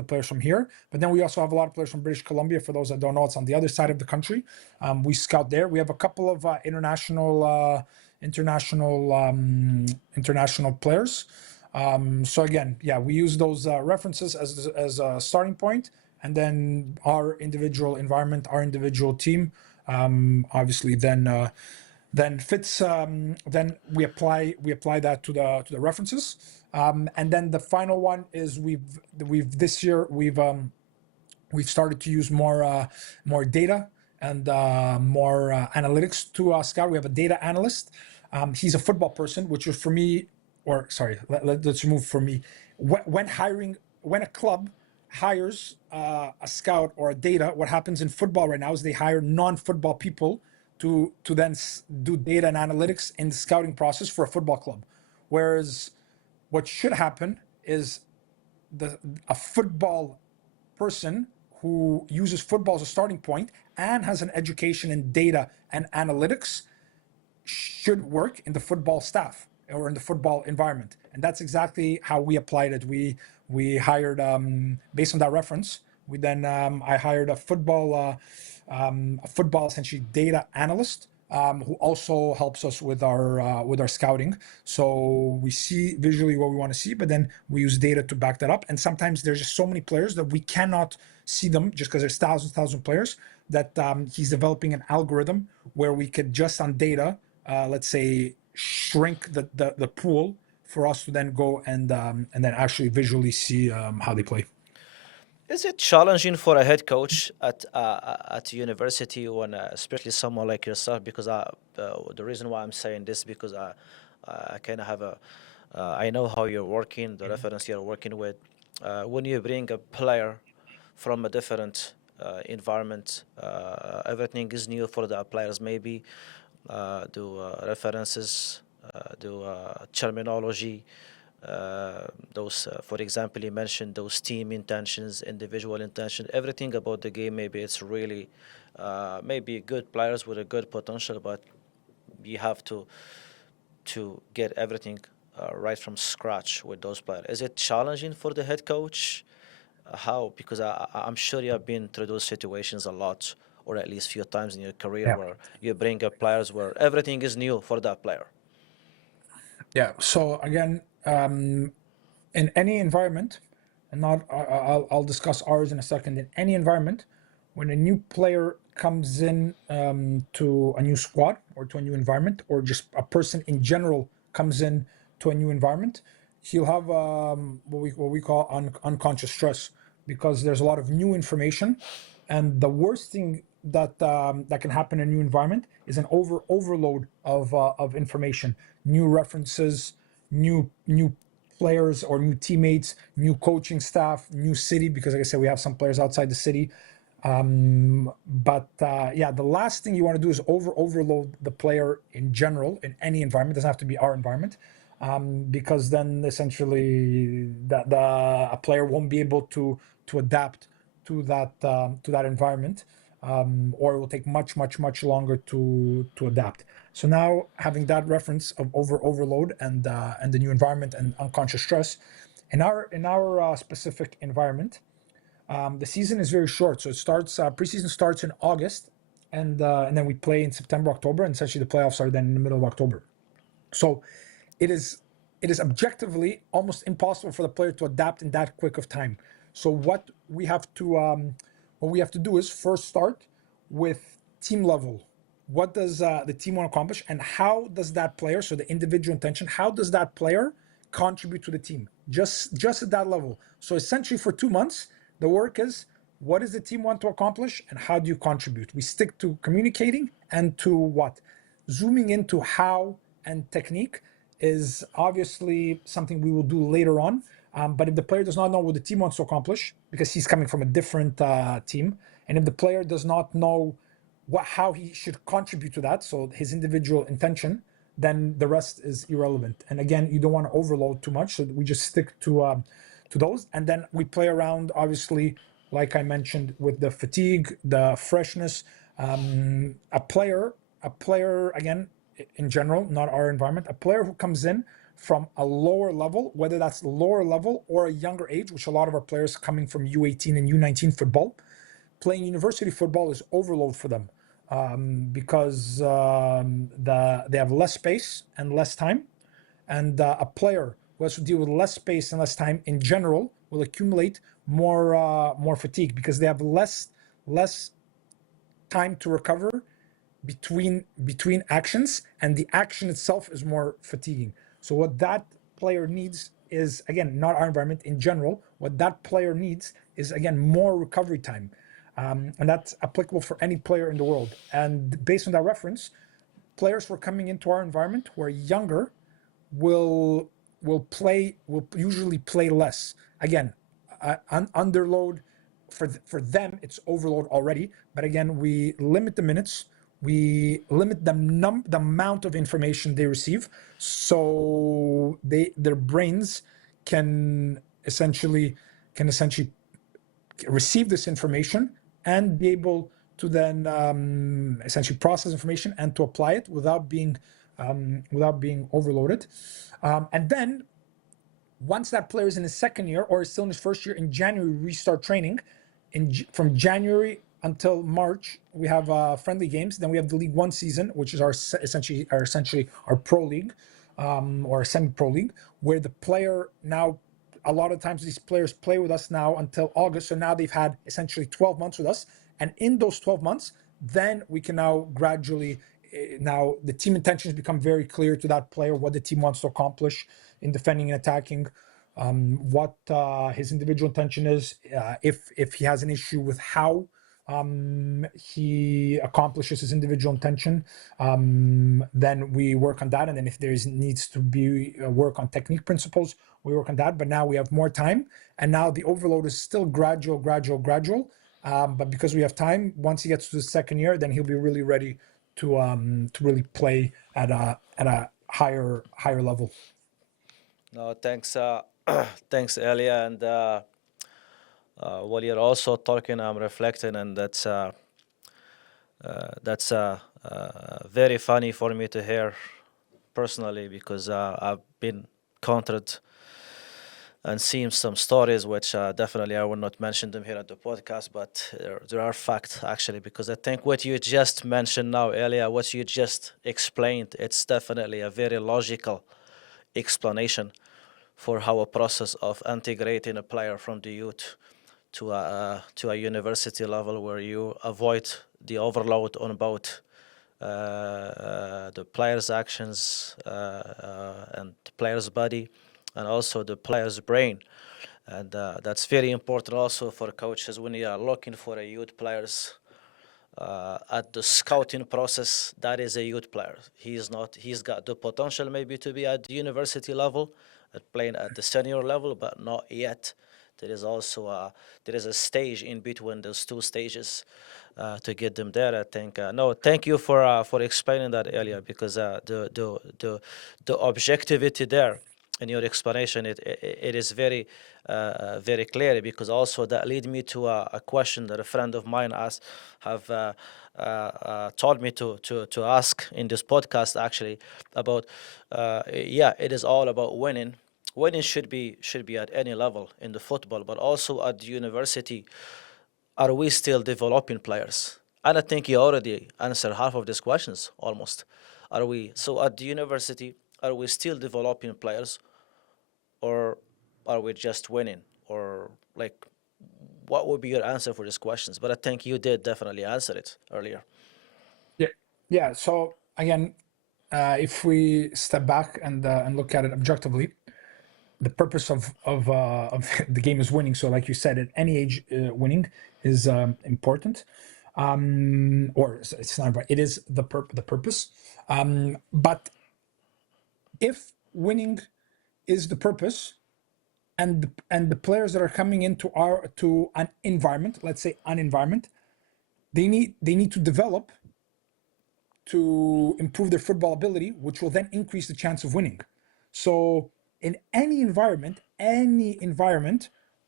players from here. But then we also have a lot of players from British Columbia. For those that don't know, it's on the other side of the country. We scout there. We have a couple of international players. So again, we use those references as a starting point, and then our individual environment, our individual team, obviously then fits. Then we apply that to the references, and then the final one is this year we've started to use more data and more analytics to scout. We have a data analyst. He's a football person, which is for me, or sorry, let's remove for me. When a club hires a scout or a data, what happens in football right now is they hire non-football people to then do data and analytics in the scouting process for a football club. Whereas what should happen is a football person who uses football as a starting point and has an education in data and analytics should work in the football staff or in the football environment. And that's exactly how we applied it. We hired, based on that reference, I hired a football essentially data analyst, who also helps us with our scouting. So we see visually what we want to see, but then we use data to back that up. And sometimes there's just so many players that we cannot see them just because there's thousands of players, that he's developing an algorithm where we could just on data, let's say, shrink the pool for us to then go and then actually visually see how they play. Is it challenging for a head coach at university, when especially someone like yourself? Because the reason why I'm saying this, because I kind of have I know how you're working, the reference you're working with. When you bring a player from a different environment, everything is new for the players. Maybe do references, do terminology. Those, for example, you mentioned those team intentions, individual intention, everything about the game. Maybe it's really, maybe good players with a good potential, but you have to get everything right from scratch with those players. Is it challenging for the head coach? How? Because I'm sure you have been through those situations a lot, or at least few times in your career, Yeah. where you bring up players where everything is new for that player. Yeah. So again, in any environment, and not I'll discuss ours in a second. In any environment, when a new player comes in to a new squad or to a new environment, or just a person in general comes in to a new environment, he'll have what we call unconscious stress, because there's a lot of new information, and the worst thing that can happen in a new environment is an overload of information, new references, new players or new teammates, new coaching staff, new city, because like I said, we have some players outside the city. The last thing you want to do is overload the player in general in any environment. It doesn't have to be our environment, because then essentially a player won't be able to adapt to that environment, or it will take much longer to adapt. So now, having that reference of overload and the new environment and unconscious stress, in our specific environment, the season is very short. So it starts preseason starts in August, and then we play in September, October, and essentially the playoffs are then in the middle of October. So it is objectively almost impossible for the player to adapt in that quick of time. So what we have to do is first start with team level. What does the team want to accomplish, and how does that player, so the individual intention, how does that player contribute to the team, just at that level. So essentially for 2 months, the work is, what does the team want to accomplish and how do you contribute? We stick to communicating and to what? Zooming into how and technique is obviously something we will do later on. But if the player does not know what the team wants to accomplish, because he's coming from a different team, and if the player does not know how he should contribute to that, so his individual intention, then the rest is irrelevant. And again, you don't want to overload too much, so we just stick to those, and then we play around, obviously, like I mentioned, with the fatigue, the freshness. A player again, in general, not our environment, a player who comes in from a lower level, whether that's lower level or a younger age, which a lot of our players coming from U18 and U19 football, playing university football is overload for them, because they have less space and less time, and a player who has to deal with less space and less time in general will accumulate more fatigue, because they have less time to recover between actions, and the action itself is more fatiguing. So what that player needs is, again, not our environment, in general, what that player needs is, again, more recovery time. And that's applicable for any player in the world. And based on that reference, players who are coming into our environment who are younger will usually play less. Again, underload for them, it's overload already. But again, we limit the minutes, we limit the amount of information they receive, so their brains can essentially receive this information and be able to then essentially process information and to apply it without being overloaded. And then once that player is in his second year or is still in his first year, in January we restart training. From January until March, we have friendly games. Then we have the League One season, which is essentially our pro league, or semi-pro league, where the player now, a lot of times these players play with us now until August. So now they've had essentially 12 months with us. And in those 12 months, then we can now gradually, now the team intentions become very clear to that player, what the team wants to accomplish in defending and attacking, what his individual intention is, if he has an issue with how he accomplishes his individual intention, then we work on that. And then if there needs to be work on technique principles, we work on that. But now we have more time, and now the overload is still gradual. But because we have time, once he gets to the second year, then he'll be really ready to really play at a higher level. No, thanks, thanks, Ilya. And while you're also talking, I'm reflecting, and that's very funny for me to hear personally, because I've been countered and seen some stories which definitely I will not mention them here at the podcast, but there are facts actually, because I think what you just mentioned now, Ilya, what you just explained, it's definitely a very logical explanation for how a process of integrating a player from the youth to a university level, where you avoid the overload on both the player's actions and the player's body, and also the player's brain. And that's very important also for coaches when you are looking for a youth players. At the scouting process, that is a youth player. He's got the potential maybe to be at the university level, at playing at the senior level, but not yet. There is also there is a stage in between those two stages to get them there. I think no, thank you for explaining that earlier, because the objectivity there in your explanation, it is very very clear, because also that lead me to a question that a friend of mine have told me to ask in this podcast actually, about it is all about winning. Winning should be at any level in the football, but also at the university. Are we still developing players? And I think you already answered half of these questions almost. Are we so at the university? Are we still developing players, or are we just winning? Or like, what would be your answer for these questions? But I think you did definitely answer it earlier. Yeah. So again, if we step back and look at it objectively, the purpose of the game is winning. So, like you said, at any age, winning is important. Or it's not right. It is the purpose. But if winning is the purpose, and the players that are coming into an environment, let's say an environment, they need to develop to improve their football ability, which will then increase the chance of winning. So in any environment,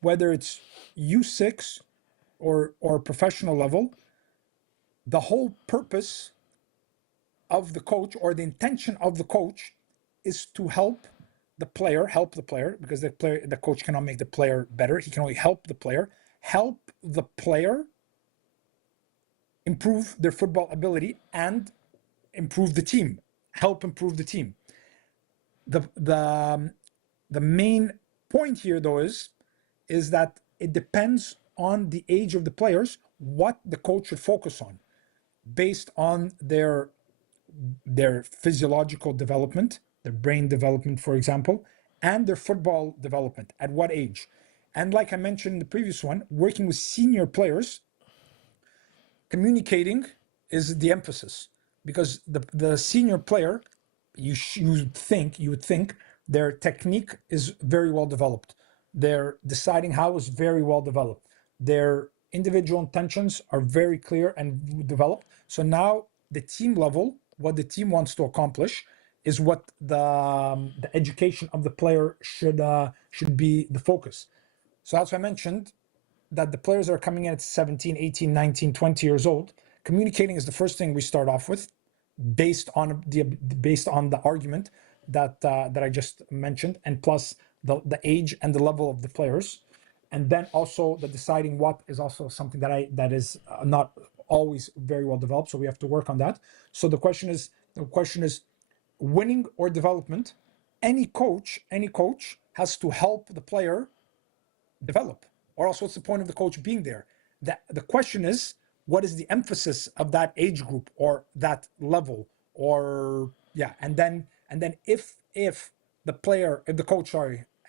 whether it's U6 or professional level, the whole purpose of the coach, or the intention of the coach, is to help the player, because the coach cannot make the player better. He can only help the player improve their football ability and improve the team, help improve the team. The main point here, though, is that it depends on the age of the players what the coach should focus on, based on their physiological development, their brain development, for example, and their football development, at what age. And like I mentioned in the previous one, working with senior players, communicating is the emphasis, because the senior player, you would think their technique is very well developed, their deciding how is very well developed, their individual intentions are very clear and developed. So now the team level, what the team wants to accomplish, is what the education of the player should be the focus. So that's why I mentioned that the players that are coming in at 17, 18, 19, 20 years old, communicating is the first thing we start off with, based on the argument that I just mentioned, and plus the age and the level of the players, and then also the deciding what is also something that is not always very well developed. So we have to work on that. So the question is winning or development. Any coach has to help the player develop, or else what's the point of the coach being there? The question is, what is the emphasis of that age group or that level, or and then if the coach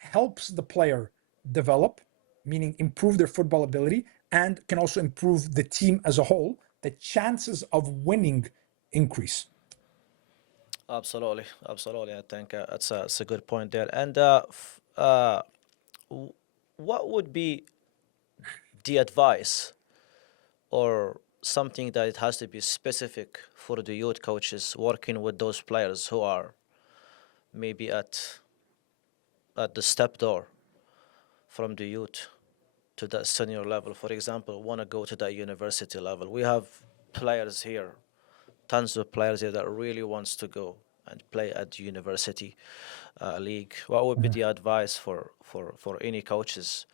helps the player develop, meaning improve their football ability, and can also improve the team as a whole, the chances of winning increase. Absolutely. I think that's a good point there. And what would be the advice, or something that it has to be specific for the youth coaches working with those players who are maybe at the step door from the youth to that senior level? For example, want to go to that university level. We have players here, tons of players here that really wants to go and play at the university league. What would be the advice for any coaches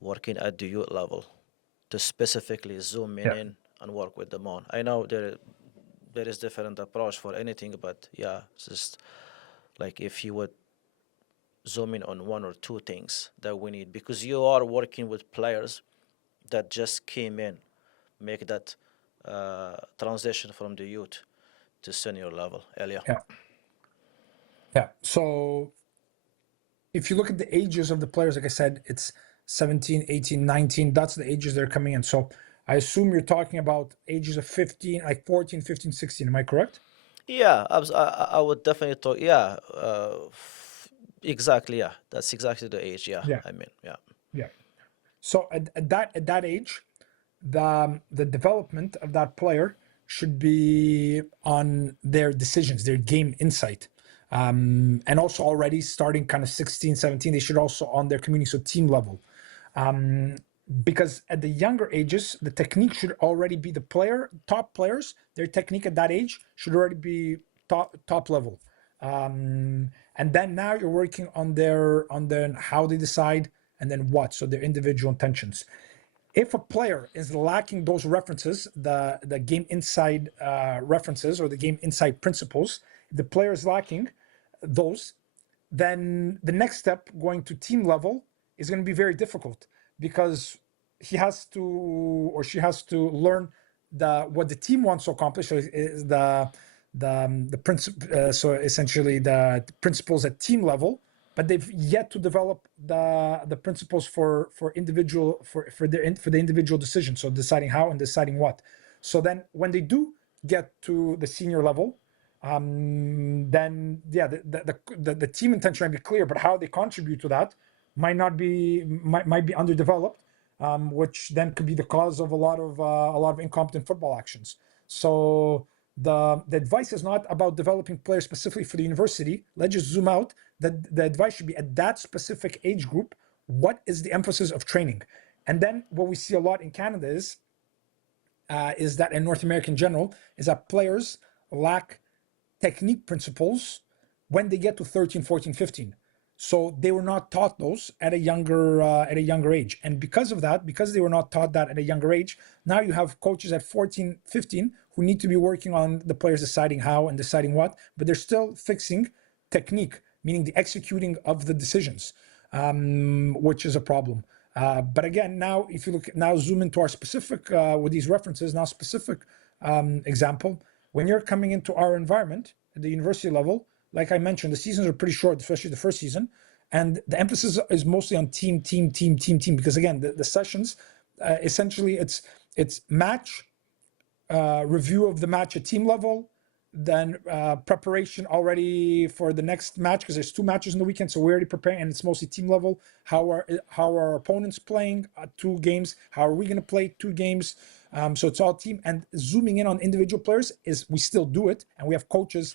working at the youth level to specifically zoom in and work with them on? I know there is different approach for anything, but yeah, it's just like if you would zoom in on one or two things that we need, because you are working with players that just came in, make that transition from the youth to senior level. Ilya. So if you look at the ages of the players, like I said, it's 17, 18, 19. That's the ages they're coming in. So I assume you're talking about ages of 15, like 14, 15, 16. Am I correct? Yeah, I would definitely talk. Yeah, exactly. Yeah, that's exactly the age. Yeah, Yeah. I mean, yeah. So at that age, the development of that player should be on their decisions, their game insight. And also already starting kind of 16, 17, they should also on their community, so team level. Because at the younger ages, the technique should already be top players, their technique at that age should already be top level. And then now you're working on their how they decide, and then what, so their individual intentions. If a player is lacking those references, the game inside references, or the game inside principles, if the player is lacking those, then the next step, going to team level, is going to be very difficult, because he has to, or she has to learn what the team wants to accomplish, is the principle. So essentially, the principles at team level, but they've yet to develop the principles for individual for the individual decision. So deciding how and deciding what. So then when they do get to the senior level, then yeah, the team intention might be clear, but how they contribute to that might be underdeveloped, which then could be the cause of a lot of incompetent football actions. So the advice is not about developing players specifically for the university. Let's just zoom out. The advice should be at that specific age group. What is the emphasis of training? And then what we see a lot in Canada is that in North America in general is that players lack technique principles when they get to 13, 14, 15. So they were not taught those at a younger age. And because of that, because they were not taught that at a younger age, now you have coaches at 14, 15 who need to be working on the players deciding how and deciding what, but they're still fixing technique, meaning the executing of the decisions, which is a problem. But again, now if you zoom into our specific, with these references, now specific example, when you're coming into our environment at the university level, like I mentioned, the seasons are pretty short, especially the first season. And the emphasis is mostly on team, because again, the sessions, essentially it's match, review of the match at team level, then preparation already for the next match, because there's 2 matches in the weekend, so we're already preparing, and it's mostly team level. How are our opponents playing 2 games? How are we going to play 2 games? So it's all team, and zooming in on individual players we still do it, and we have coaches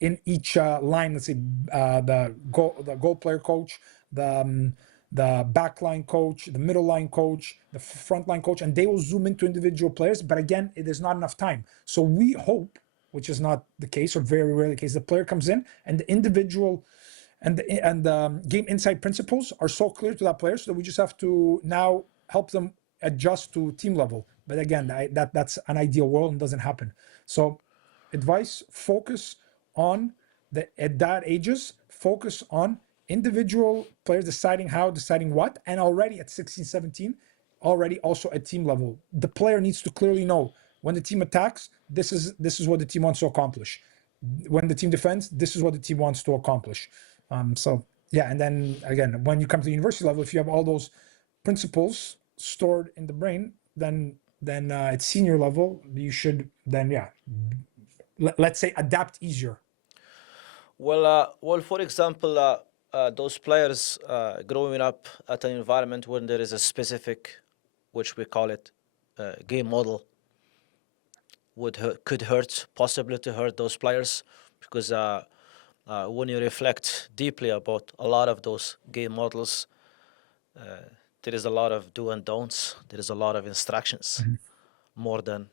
in each line. Let's say the goal player coach, the backline coach, the middle line coach, the front line coach, and they will zoom into individual players. But again, there's not enough time. So we hope, which is not the case, or very rarely the case, the player comes in and the individual and the game insight principles are so clear to that player, so that we just have to now help them adjust to team level. But again, that's an ideal world and doesn't happen. So advice, focus on at that ages, focus on individual players deciding how, deciding what, and already at 16, 17, already also at team level. The player needs to clearly know when the team attacks, this is what the team wants to accomplish. When the team defends, this is what the team wants to accomplish. So yeah, and then again, when you come to the university level, if you have all those principles stored in the brain, then at senior level, you should then, yeah, let's say, adapt easier. Well, for example, those players growing up at an environment when there is a specific, which we call it, game model, could possibly to hurt those players, because when you reflect deeply about a lot of those game models, there is a lot of do and don'ts. There is a lot of instructions, more than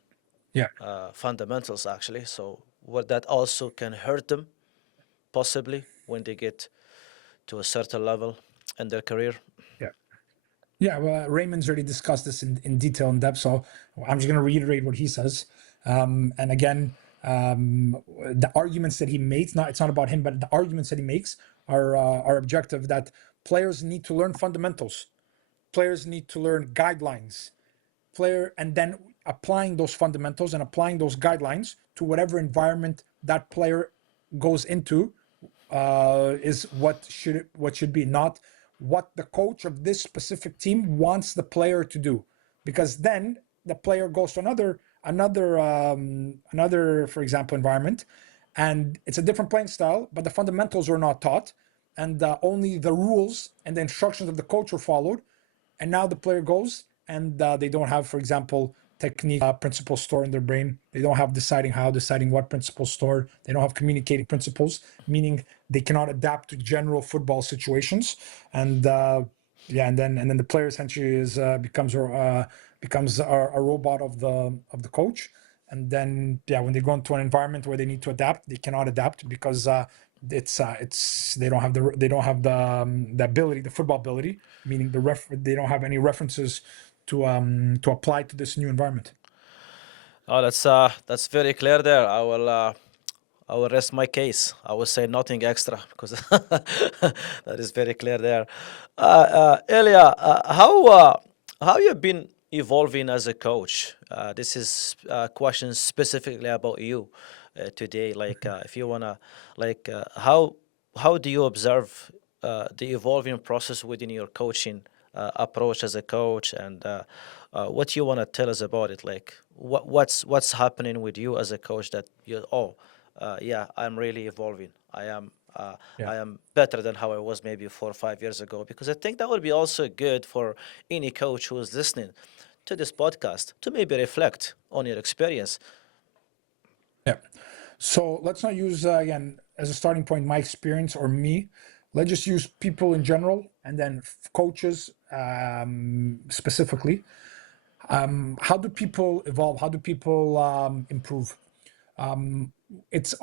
Yeah. fundamentals, actually. So what that also can hurt them, possibly when they get to a certain level in their career. Yeah. Yeah, well, Raymond's already discussed this in detail, in depth, so I'm just going to reiterate what he says. And again, the arguments that he makes, it's not about him, but the arguments that he makes are objective, that players need to learn fundamentals. Players need to learn guidelines. And then applying those fundamentals and applying those guidelines to whatever environment that player goes into is what should be, not what the coach of this specific team wants the player to do, because then the player goes to another, for example, environment, and it's a different playing style, but the fundamentals are not taught, and only the rules and the instructions of the coach are followed, and now the player goes and they don't have, for example, technique principles stored in their brain. They don't have deciding how, deciding what principles stored. They don't have communicating principles, meaning they cannot adapt to general football situations. And and then the player essentially becomes a robot of the coach. And then when they go into an environment where they need to adapt, they cannot adapt, because they don't have the ability, the football ability, meaning they don't have any references to apply to this new environment. Oh, that's very clear there. I will rest my case. I will say nothing extra, because that is very clear there. Ilya, how you been evolving as a coach? This is a question specifically about you today. Like, if you wanna, like, how how do you observe the evolving process within your coaching approach as a coach, and what you want to tell us about it? Like, what's happening with you as a coach that yeah, I'm really evolving. Yeah. I am better than how I was maybe 4 or 5 years ago. Because I think that would be also good for any coach who is listening to this podcast to maybe reflect on your experience. Yeah. So let's not use, again, as a starting point, my experience or me. Let's just use people in general and then coaches specifically. How do people evolve? How do people improve? It's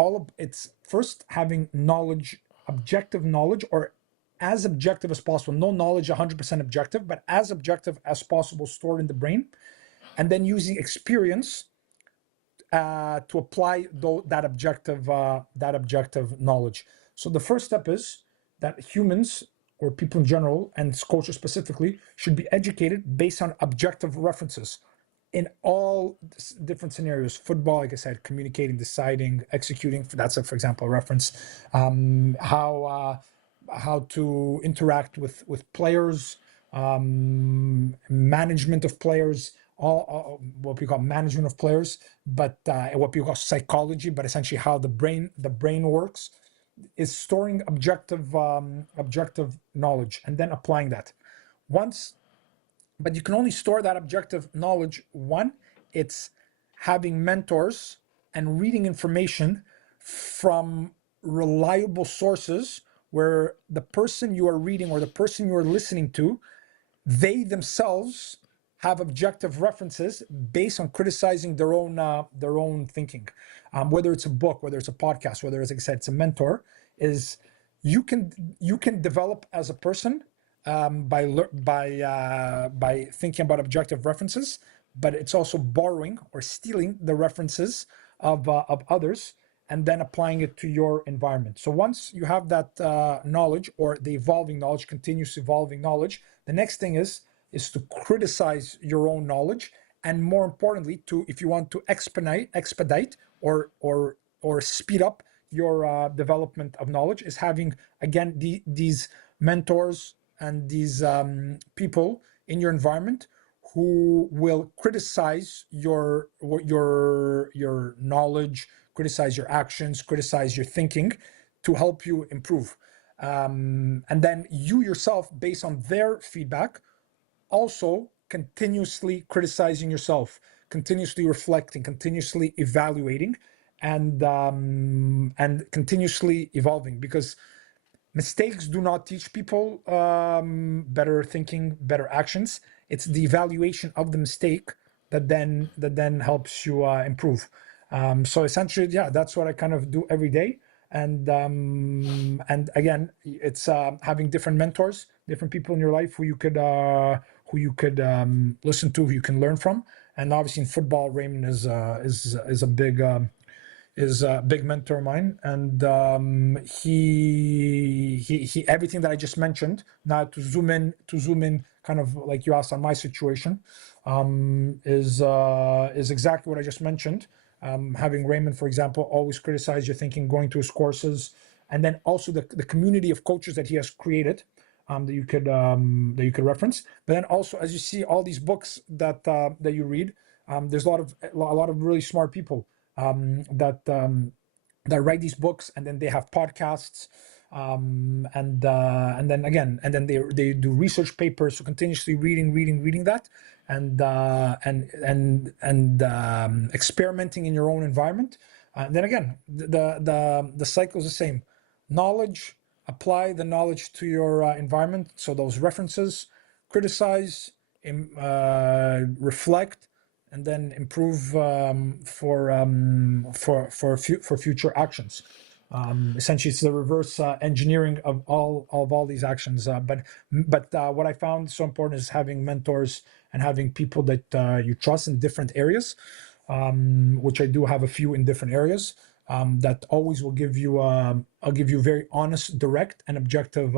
first having knowledge, objective knowledge, or as objective as possible. No knowledge 100% objective, but as objective as possible stored in the brain, and then using experience to apply that objective knowledge. So the first step is that humans or people in general and coaches specifically should be educated based on objective references in all different scenarios. Football, like I said, communicating, deciding, executing. That's for example a reference. How to interact with players, management of players, all what we call management of players, but what we call psychology, but essentially how the brain works, is storing objective knowledge and then applying that. Once, but you can only store that objective knowledge. One, it's having mentors and reading information from reliable sources where the person you are reading or the person you are listening to, they themselves have objective references based on criticizing their own thinking. Whether it's a book, whether it's a podcast, whether, as I said, it's a mentor, is you can develop as a person by thinking about objective references, but it's also borrowing or stealing the references of others and then applying it to your environment. So once you have that knowledge, or the evolving knowledge, continuous evolving knowledge, the next thing is to criticize your own knowledge, and more importantly, to, if you want to expedite or speed up your development of knowledge, is having, again, these mentors and these people in your environment who will criticize your knowledge, criticize your actions, criticize your thinking, to help you improve. And then you yourself, based on their feedback, also continuously criticizing yourself, continuously reflecting, continuously evaluating, and continuously evolving. Because mistakes do not teach people better thinking, better actions. It's the evaluation of the mistake that then helps you improve. So essentially, yeah, that's what I kind of do every day. And again, it's having different mentors, different people in your life who you could listen to, who you can learn from. And obviously in football, Raymond is a big mentor of mine, and he everything that I just mentioned. Now to zoom in, kind of like you asked on my situation, is exactly what I just mentioned. Having Raymond, for example, always criticize your thinking, going to his courses, and then also the community of coaches that he has created, that you could reference. But then also, as you see, all these books that you read, there's a lot of really smart people that write these books, and then they have podcasts, and then they do research papers, so continuously reading that, and experimenting in your own environment. Then again, the cycle is the same. Knowledge, apply the knowledge to your environment. So those references, criticize, reflect, and then improve for future actions. Essentially, it's the reverse engineering of all these actions. But what I found so important is having mentors and having people that you trust in different areas, which I do have a few in different areas. That always will give you I'll give you very honest, direct, and objective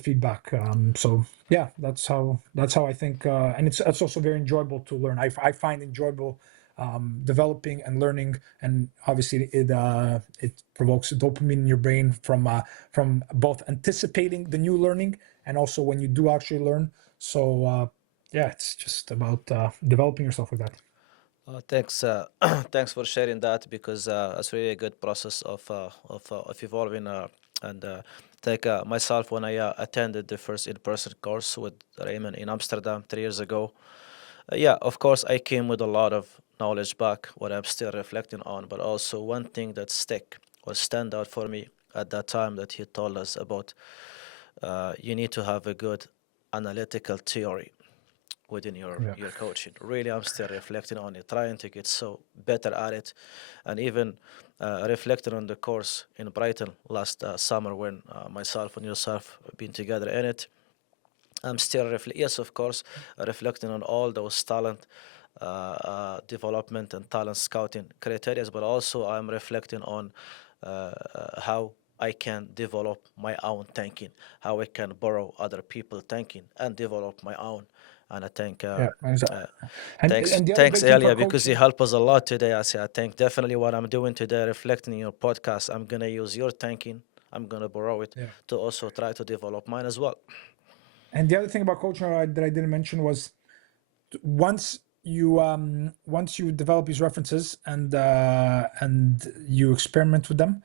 feedback. So yeah, that's how I think, and it's also very enjoyable to learn. I find enjoyable developing and learning, and obviously it provokes dopamine in your brain from both anticipating the new learning and also when you do actually learn. So yeah, it's just about developing yourself with that. Thanks, thanks for sharing that because it's really a good process of evolving and take myself when I attended the first in-person course with Raymond in Amsterdam 3 years ago. Yeah, of course, I came with a lot of knowledge back, what I'm still reflecting on, but also one thing that stick or stand out for me at that time that he told us about, you need to have a good analytical theory within Yeah. your coaching. Really, I'm still reflecting on it, trying to get so better at it, and even reflecting on the course in Brighton last summer when myself and yourself been together in it. I'm still yes, of course, reflecting on all those talent development and talent scouting criteria, but also I'm reflecting on how I can develop my own thinking, how I can borrow other people thinking and develop my own. And I think Yeah, exactly. uh, And the other thanks great thing for Elia because he coaching. helped us a lot today. I say I think definitely what I'm doing today, reflecting in your podcast, I'm gonna use your thinking. I'm gonna borrow it Yeah. to also try to develop mine as well. And the other thing about coaching that I didn't mention was once you develop these references and you experiment with them,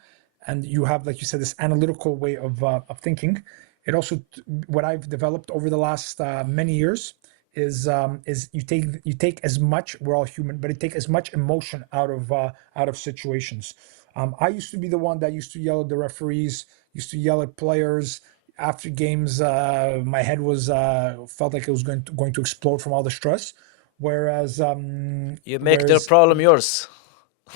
and you have, like you said, this analytical way of thinking. It also, what I've developed over the last many years is you take as much, we're all human, but you take as much emotion out of situations. I used to be the one that used to yell at the referees, used to yell at players after games. My head was felt like it was going to explode from all the stress. Whereas You make their whereas problem yours.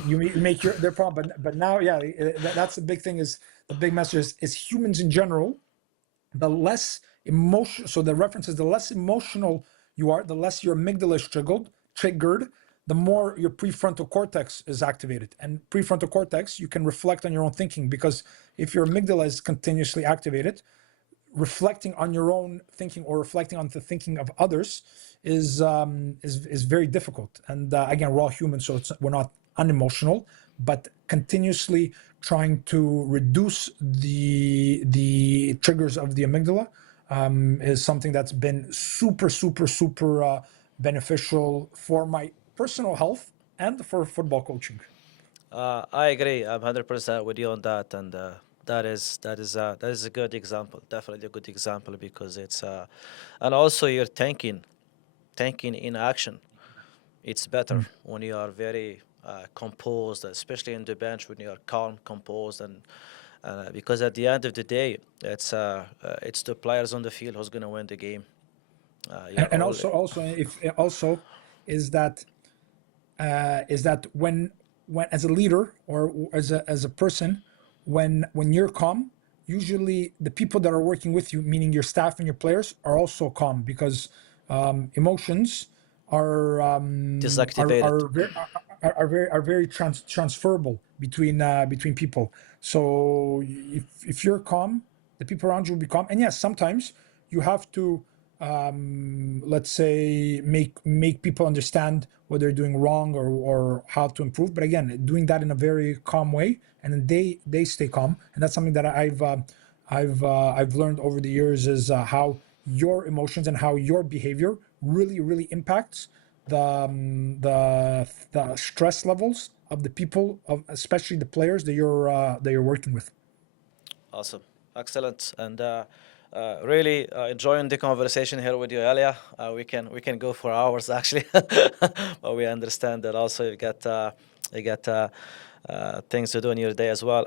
you make their problem, but now, yeah, that's the big thing. Is the big message is humans in general, the less emotion. So the reference is the less emotional you are, the less your amygdala is triggered, the more your prefrontal cortex is activated. And prefrontal cortex, you can reflect on your own thinking, because if your amygdala is continuously activated, reflecting on your own thinking or reflecting on the thinking of others is very difficult. And again, we're all human, so we're not unemotional, but continuously trying to reduce the triggers of the amygdala is something that's been super beneficial for my personal health and for football coaching. I agree. I'm 100% with you on that, and that is a good example. Definitely a good example because it's and also you're thinking in action. It's better Mm. when you are very composed, especially in the bench when you are calm, composed, and because at the end of the day, it's the players on the field who's gonna win the game. You're And all also if also is that when as a leader or as a person, when you're calm, usually the people that are working with you, meaning your staff and your players, are also calm, because emotions are disactivated. very transferable between people. So if you're calm, the people around you will be calm. And yes, sometimes you have to, let's say, make people understand what they're doing wrong, or how to improve. But again, doing that in a very calm way, and then they stay calm. And that's something that I've learned over the years, is how your emotions and how your behavior really impacts the stress levels of the people, of especially the players that you're working with. Awesome, excellent, and really enjoying the conversation here with you, Elia. We can go for hours actually, but we understand that also you got things to do in your day as well.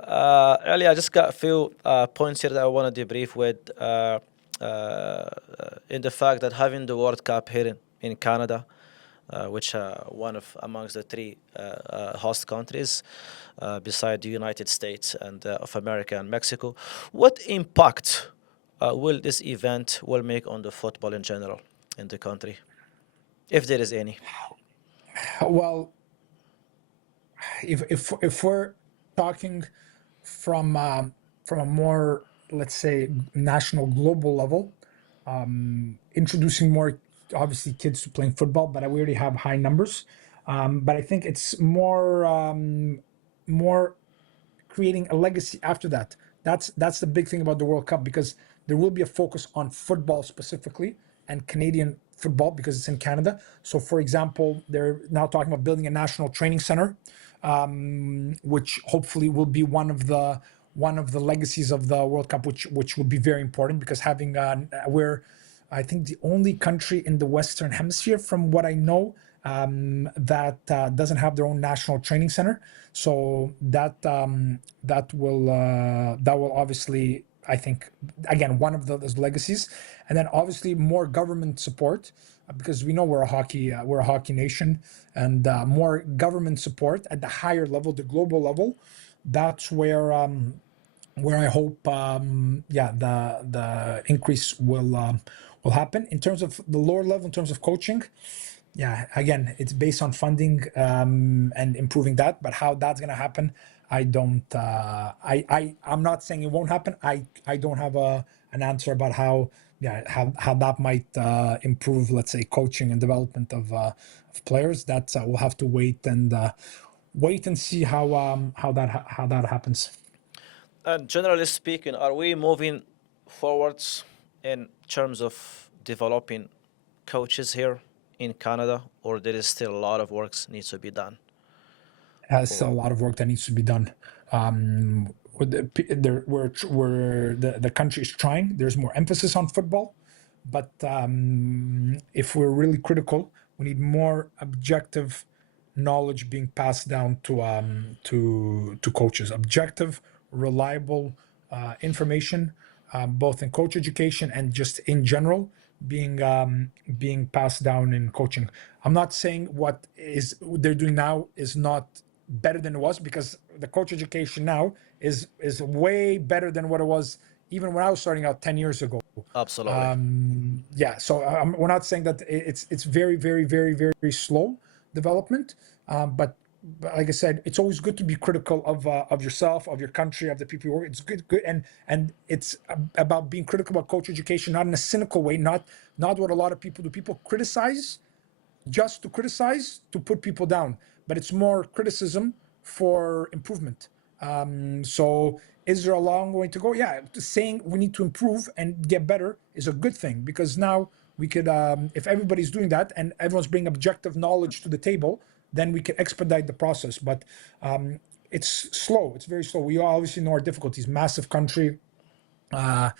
Elia, I just got a few points here that I want to debrief with. In the fact that having the World Cup here in Canada, which one of amongst the three host countries beside the United States and of America and Mexico. What impact will this event will make on the football in general in the country, if there is any? Well, if we're talking from a more, let's say, national, global level, introducing more, obviously, kids to playing football, but we already have high numbers. But I think it's more creating a legacy after that. That's the big thing about the World Cup, because there will be a focus on football specifically and Canadian football because it's in Canada. So, for example, they're now talking about building a national training center, which hopefully will be one of the legacies of the World Cup, which would be very important, because having we're I think the only country in the Western Hemisphere, from what I know, that doesn't have their own national training center. So that will obviously, I think, again, one of those legacies, and then obviously more government support, because we know we're a hockey nation, and more government support at the higher level, the global level. That's where I hope, the increase will happen. In terms of the lower level, in terms of coaching, yeah, again, it's based on funding, and improving that. But how that's gonna happen, I don't. I'm not saying it won't happen. I don't have an answer about how that might improve, let's say, coaching and development of players. That we'll have to wait and see how that happens. And generally speaking, are we moving forwards in terms of developing coaches here in Canada, or there is still a lot of work needs to be done? Has still a lot of work that needs to be done. The country is trying. There's more emphasis on football, but if we're really critical, we need more objective knowledge being passed down to coaches. Objective, reliable information, both in coach education and just in general, being passed down in coaching. I'm not saying what is they're doing now is not better than it was, because the coach education now is way better than what it was even when I was starting out 10 years ago. Absolutely. Yeah, so we're not saying that it's very, very, very, very slow development, but like I said, it's always good to be critical of yourself, of your country, of the people you work. It's good, and it's about being critical about coach education, not in a cynical way, not what a lot of people do. People criticize just to criticize, to put people down, but it's more criticism for improvement. So is there a long way to go? Yeah, saying we need to improve and get better is a good thing, because now we could, if everybody's doing that and everyone's bringing objective knowledge to the table, then we can expedite the process. But it's slow. It's very slow. We obviously know our difficulties. Massive country, uh,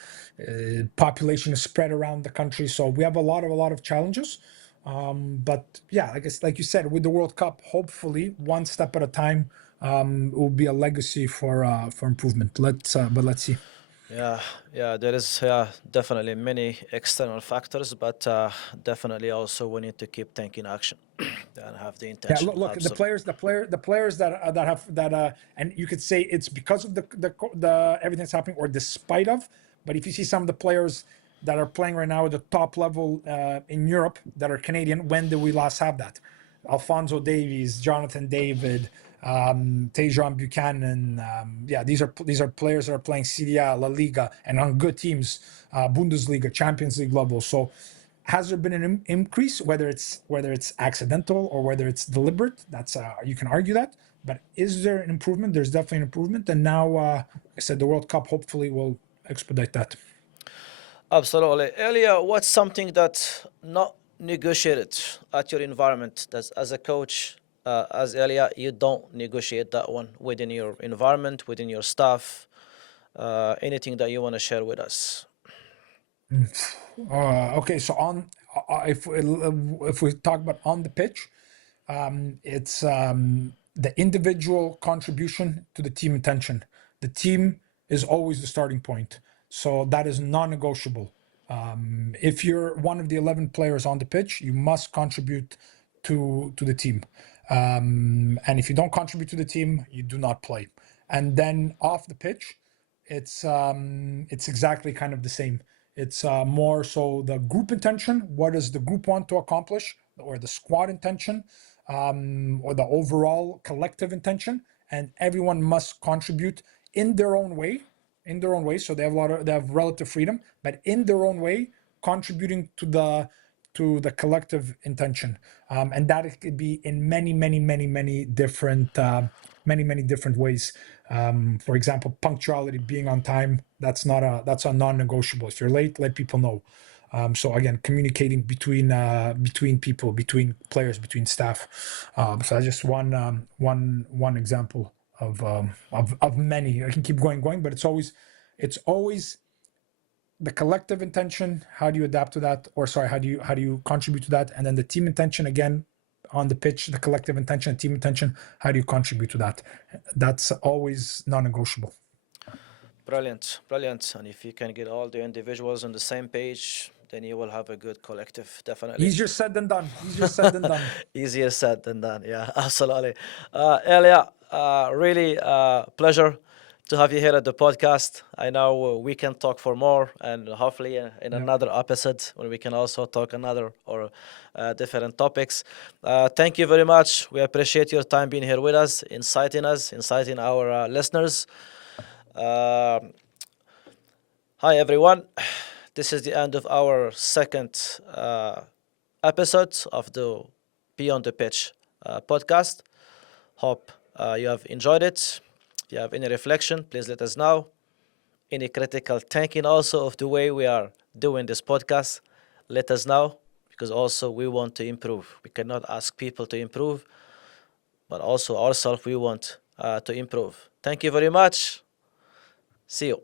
population is spread around the country, so we have a lot of challenges. But yeah, I guess, like you said, with the World Cup, hopefully one step at a time, it will be a legacy for improvement. Let's see. Yeah, yeah, there is definitely many external factors, but definitely also we need to keep taking action and have the Yeah, intention. look, the Absolutely. players that have that, and you could say it's because of the everything that's happening, or despite of. But if you see some of the players that are playing right now at the top level in Europe that are Canadian, when did we last have that? Alfonso Davies, Jonathan David, Tejan Buchanan. Yeah, these are players that are playing Serie A, La Liga, and on good teams, Bundesliga, Champions League level. So has there been an increase, whether it's accidental or whether it's deliberate? That's you can argue that, but is there an improvement? There's definitely an improvement, and now, I said, the World Cup hopefully will expedite that. Absolutely. Earlier, what's something that not negotiated at your environment that as a coach, as Earlier, you don't negotiate that one within your environment, within your staff, anything that you want to share with us? Okay, so if we talk about on the pitch, it's the individual contribution to the team intention. The team is always the starting point, so that is non-negotiable. If you're one of the 11 players on the pitch, you must contribute to the team, and if you don't contribute to the team, you do not play. And then off the pitch, it's exactly kind of the same. It's more so the group intention. What does the group want to accomplish, or the squad intention, or the overall collective intention? And everyone must contribute in their own way. In their own way, so they have relative freedom, but in their own way, contributing to the collective intention, and that it could be in many different ways. For example, punctuality, being on time, that's a non-negotiable. If you're late, let people know. So again, communicating between people, between players, between staff. So that's just one example of many. I can keep going, but it's always the collective intention. How do you adapt to that? Or sorry, how do you contribute to that? And then the team intention, again, on the pitch, the collective intention, team intention. How do you contribute to that? That's always non-negotiable. Brilliant, brilliant. And if you can get all the individuals on the same page, then you will have a good collective, definitely. Easier said than done. Easier said than done. Easier said than done. Yeah, absolutely. Ilya, really pleasure to have you here at the podcast. I know we can talk for more, and hopefully in Yeah. another episode when we can also talk another or different topics. Thank you very much. We appreciate your time being here with us, inciting our listeners. Um Hi everyone. This is the end of our second episode of the Beyond the Pitch podcast. Hope you have enjoyed it. If you have any reflection, please let us know. Any critical thinking also of the way we are doing this podcast, let us know, because also we want to improve. We cannot ask people to improve, but also ourselves we want to improve. Thank you very much. See you.